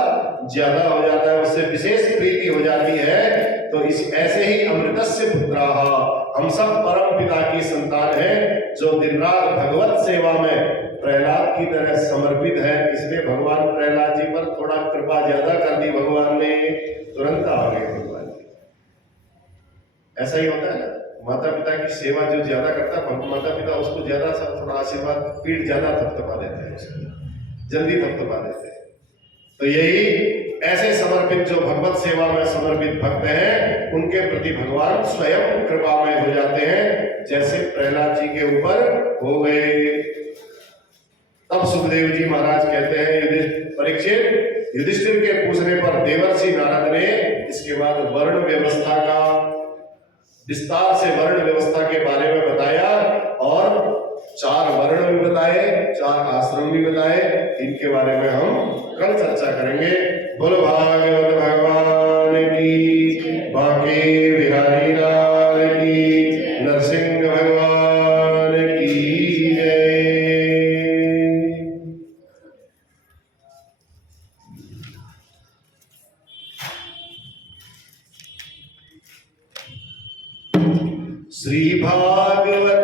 ज्यादा हो जाता है, उससे विशेष प्रीति हो जाती है। तो इस ऐसे ही अमृतस्य पुत्राः, हम सब परम पिता की संतान हैं जो दिन रात भगवत सेवा में प्रहलाद की तरह समर्पित है। इसलिए भगवान प्रहलाद जी पर थोड़ा कृपा ज्यादा कर दी भगवान ने, तुरंत आ गए भगवान। ऐसा ही होता है ना, माता पिता की सेवा जो ज्यादा करता है माता पिता उसको ज्यादा थोड़ा आशीर्वाद पीठ ज्यादा थपथपा देते हैं, उसको जल्दी थपथपा देते हैं। तो यही ऐसे समर्पित जो भगवत सेवा में समर्पित भक्त हैं उनके प्रति भगवान स्वयं कृपामय हो जाते हैं, जैसे प्रहलाद जी के ऊपर हो गए। तब सुखदेव जी महाराज कहते हैं परीक्षित, युधिष्ठिर के पूछने पर देवर्षि नारद ने इसके बाद वर्ण व्यवस्था का विस्तार से वर्ण व्यवस्था के बारे में बताया और 4 वर्ण भी बताए, 4 आश्रम भी बताए। इनके बारे में हम कल चर्चा करेंगे। बोलो भागवत भगवान की, बांके बिहारी लाल की, नरसिंह भगवान की जय। श्री भागवत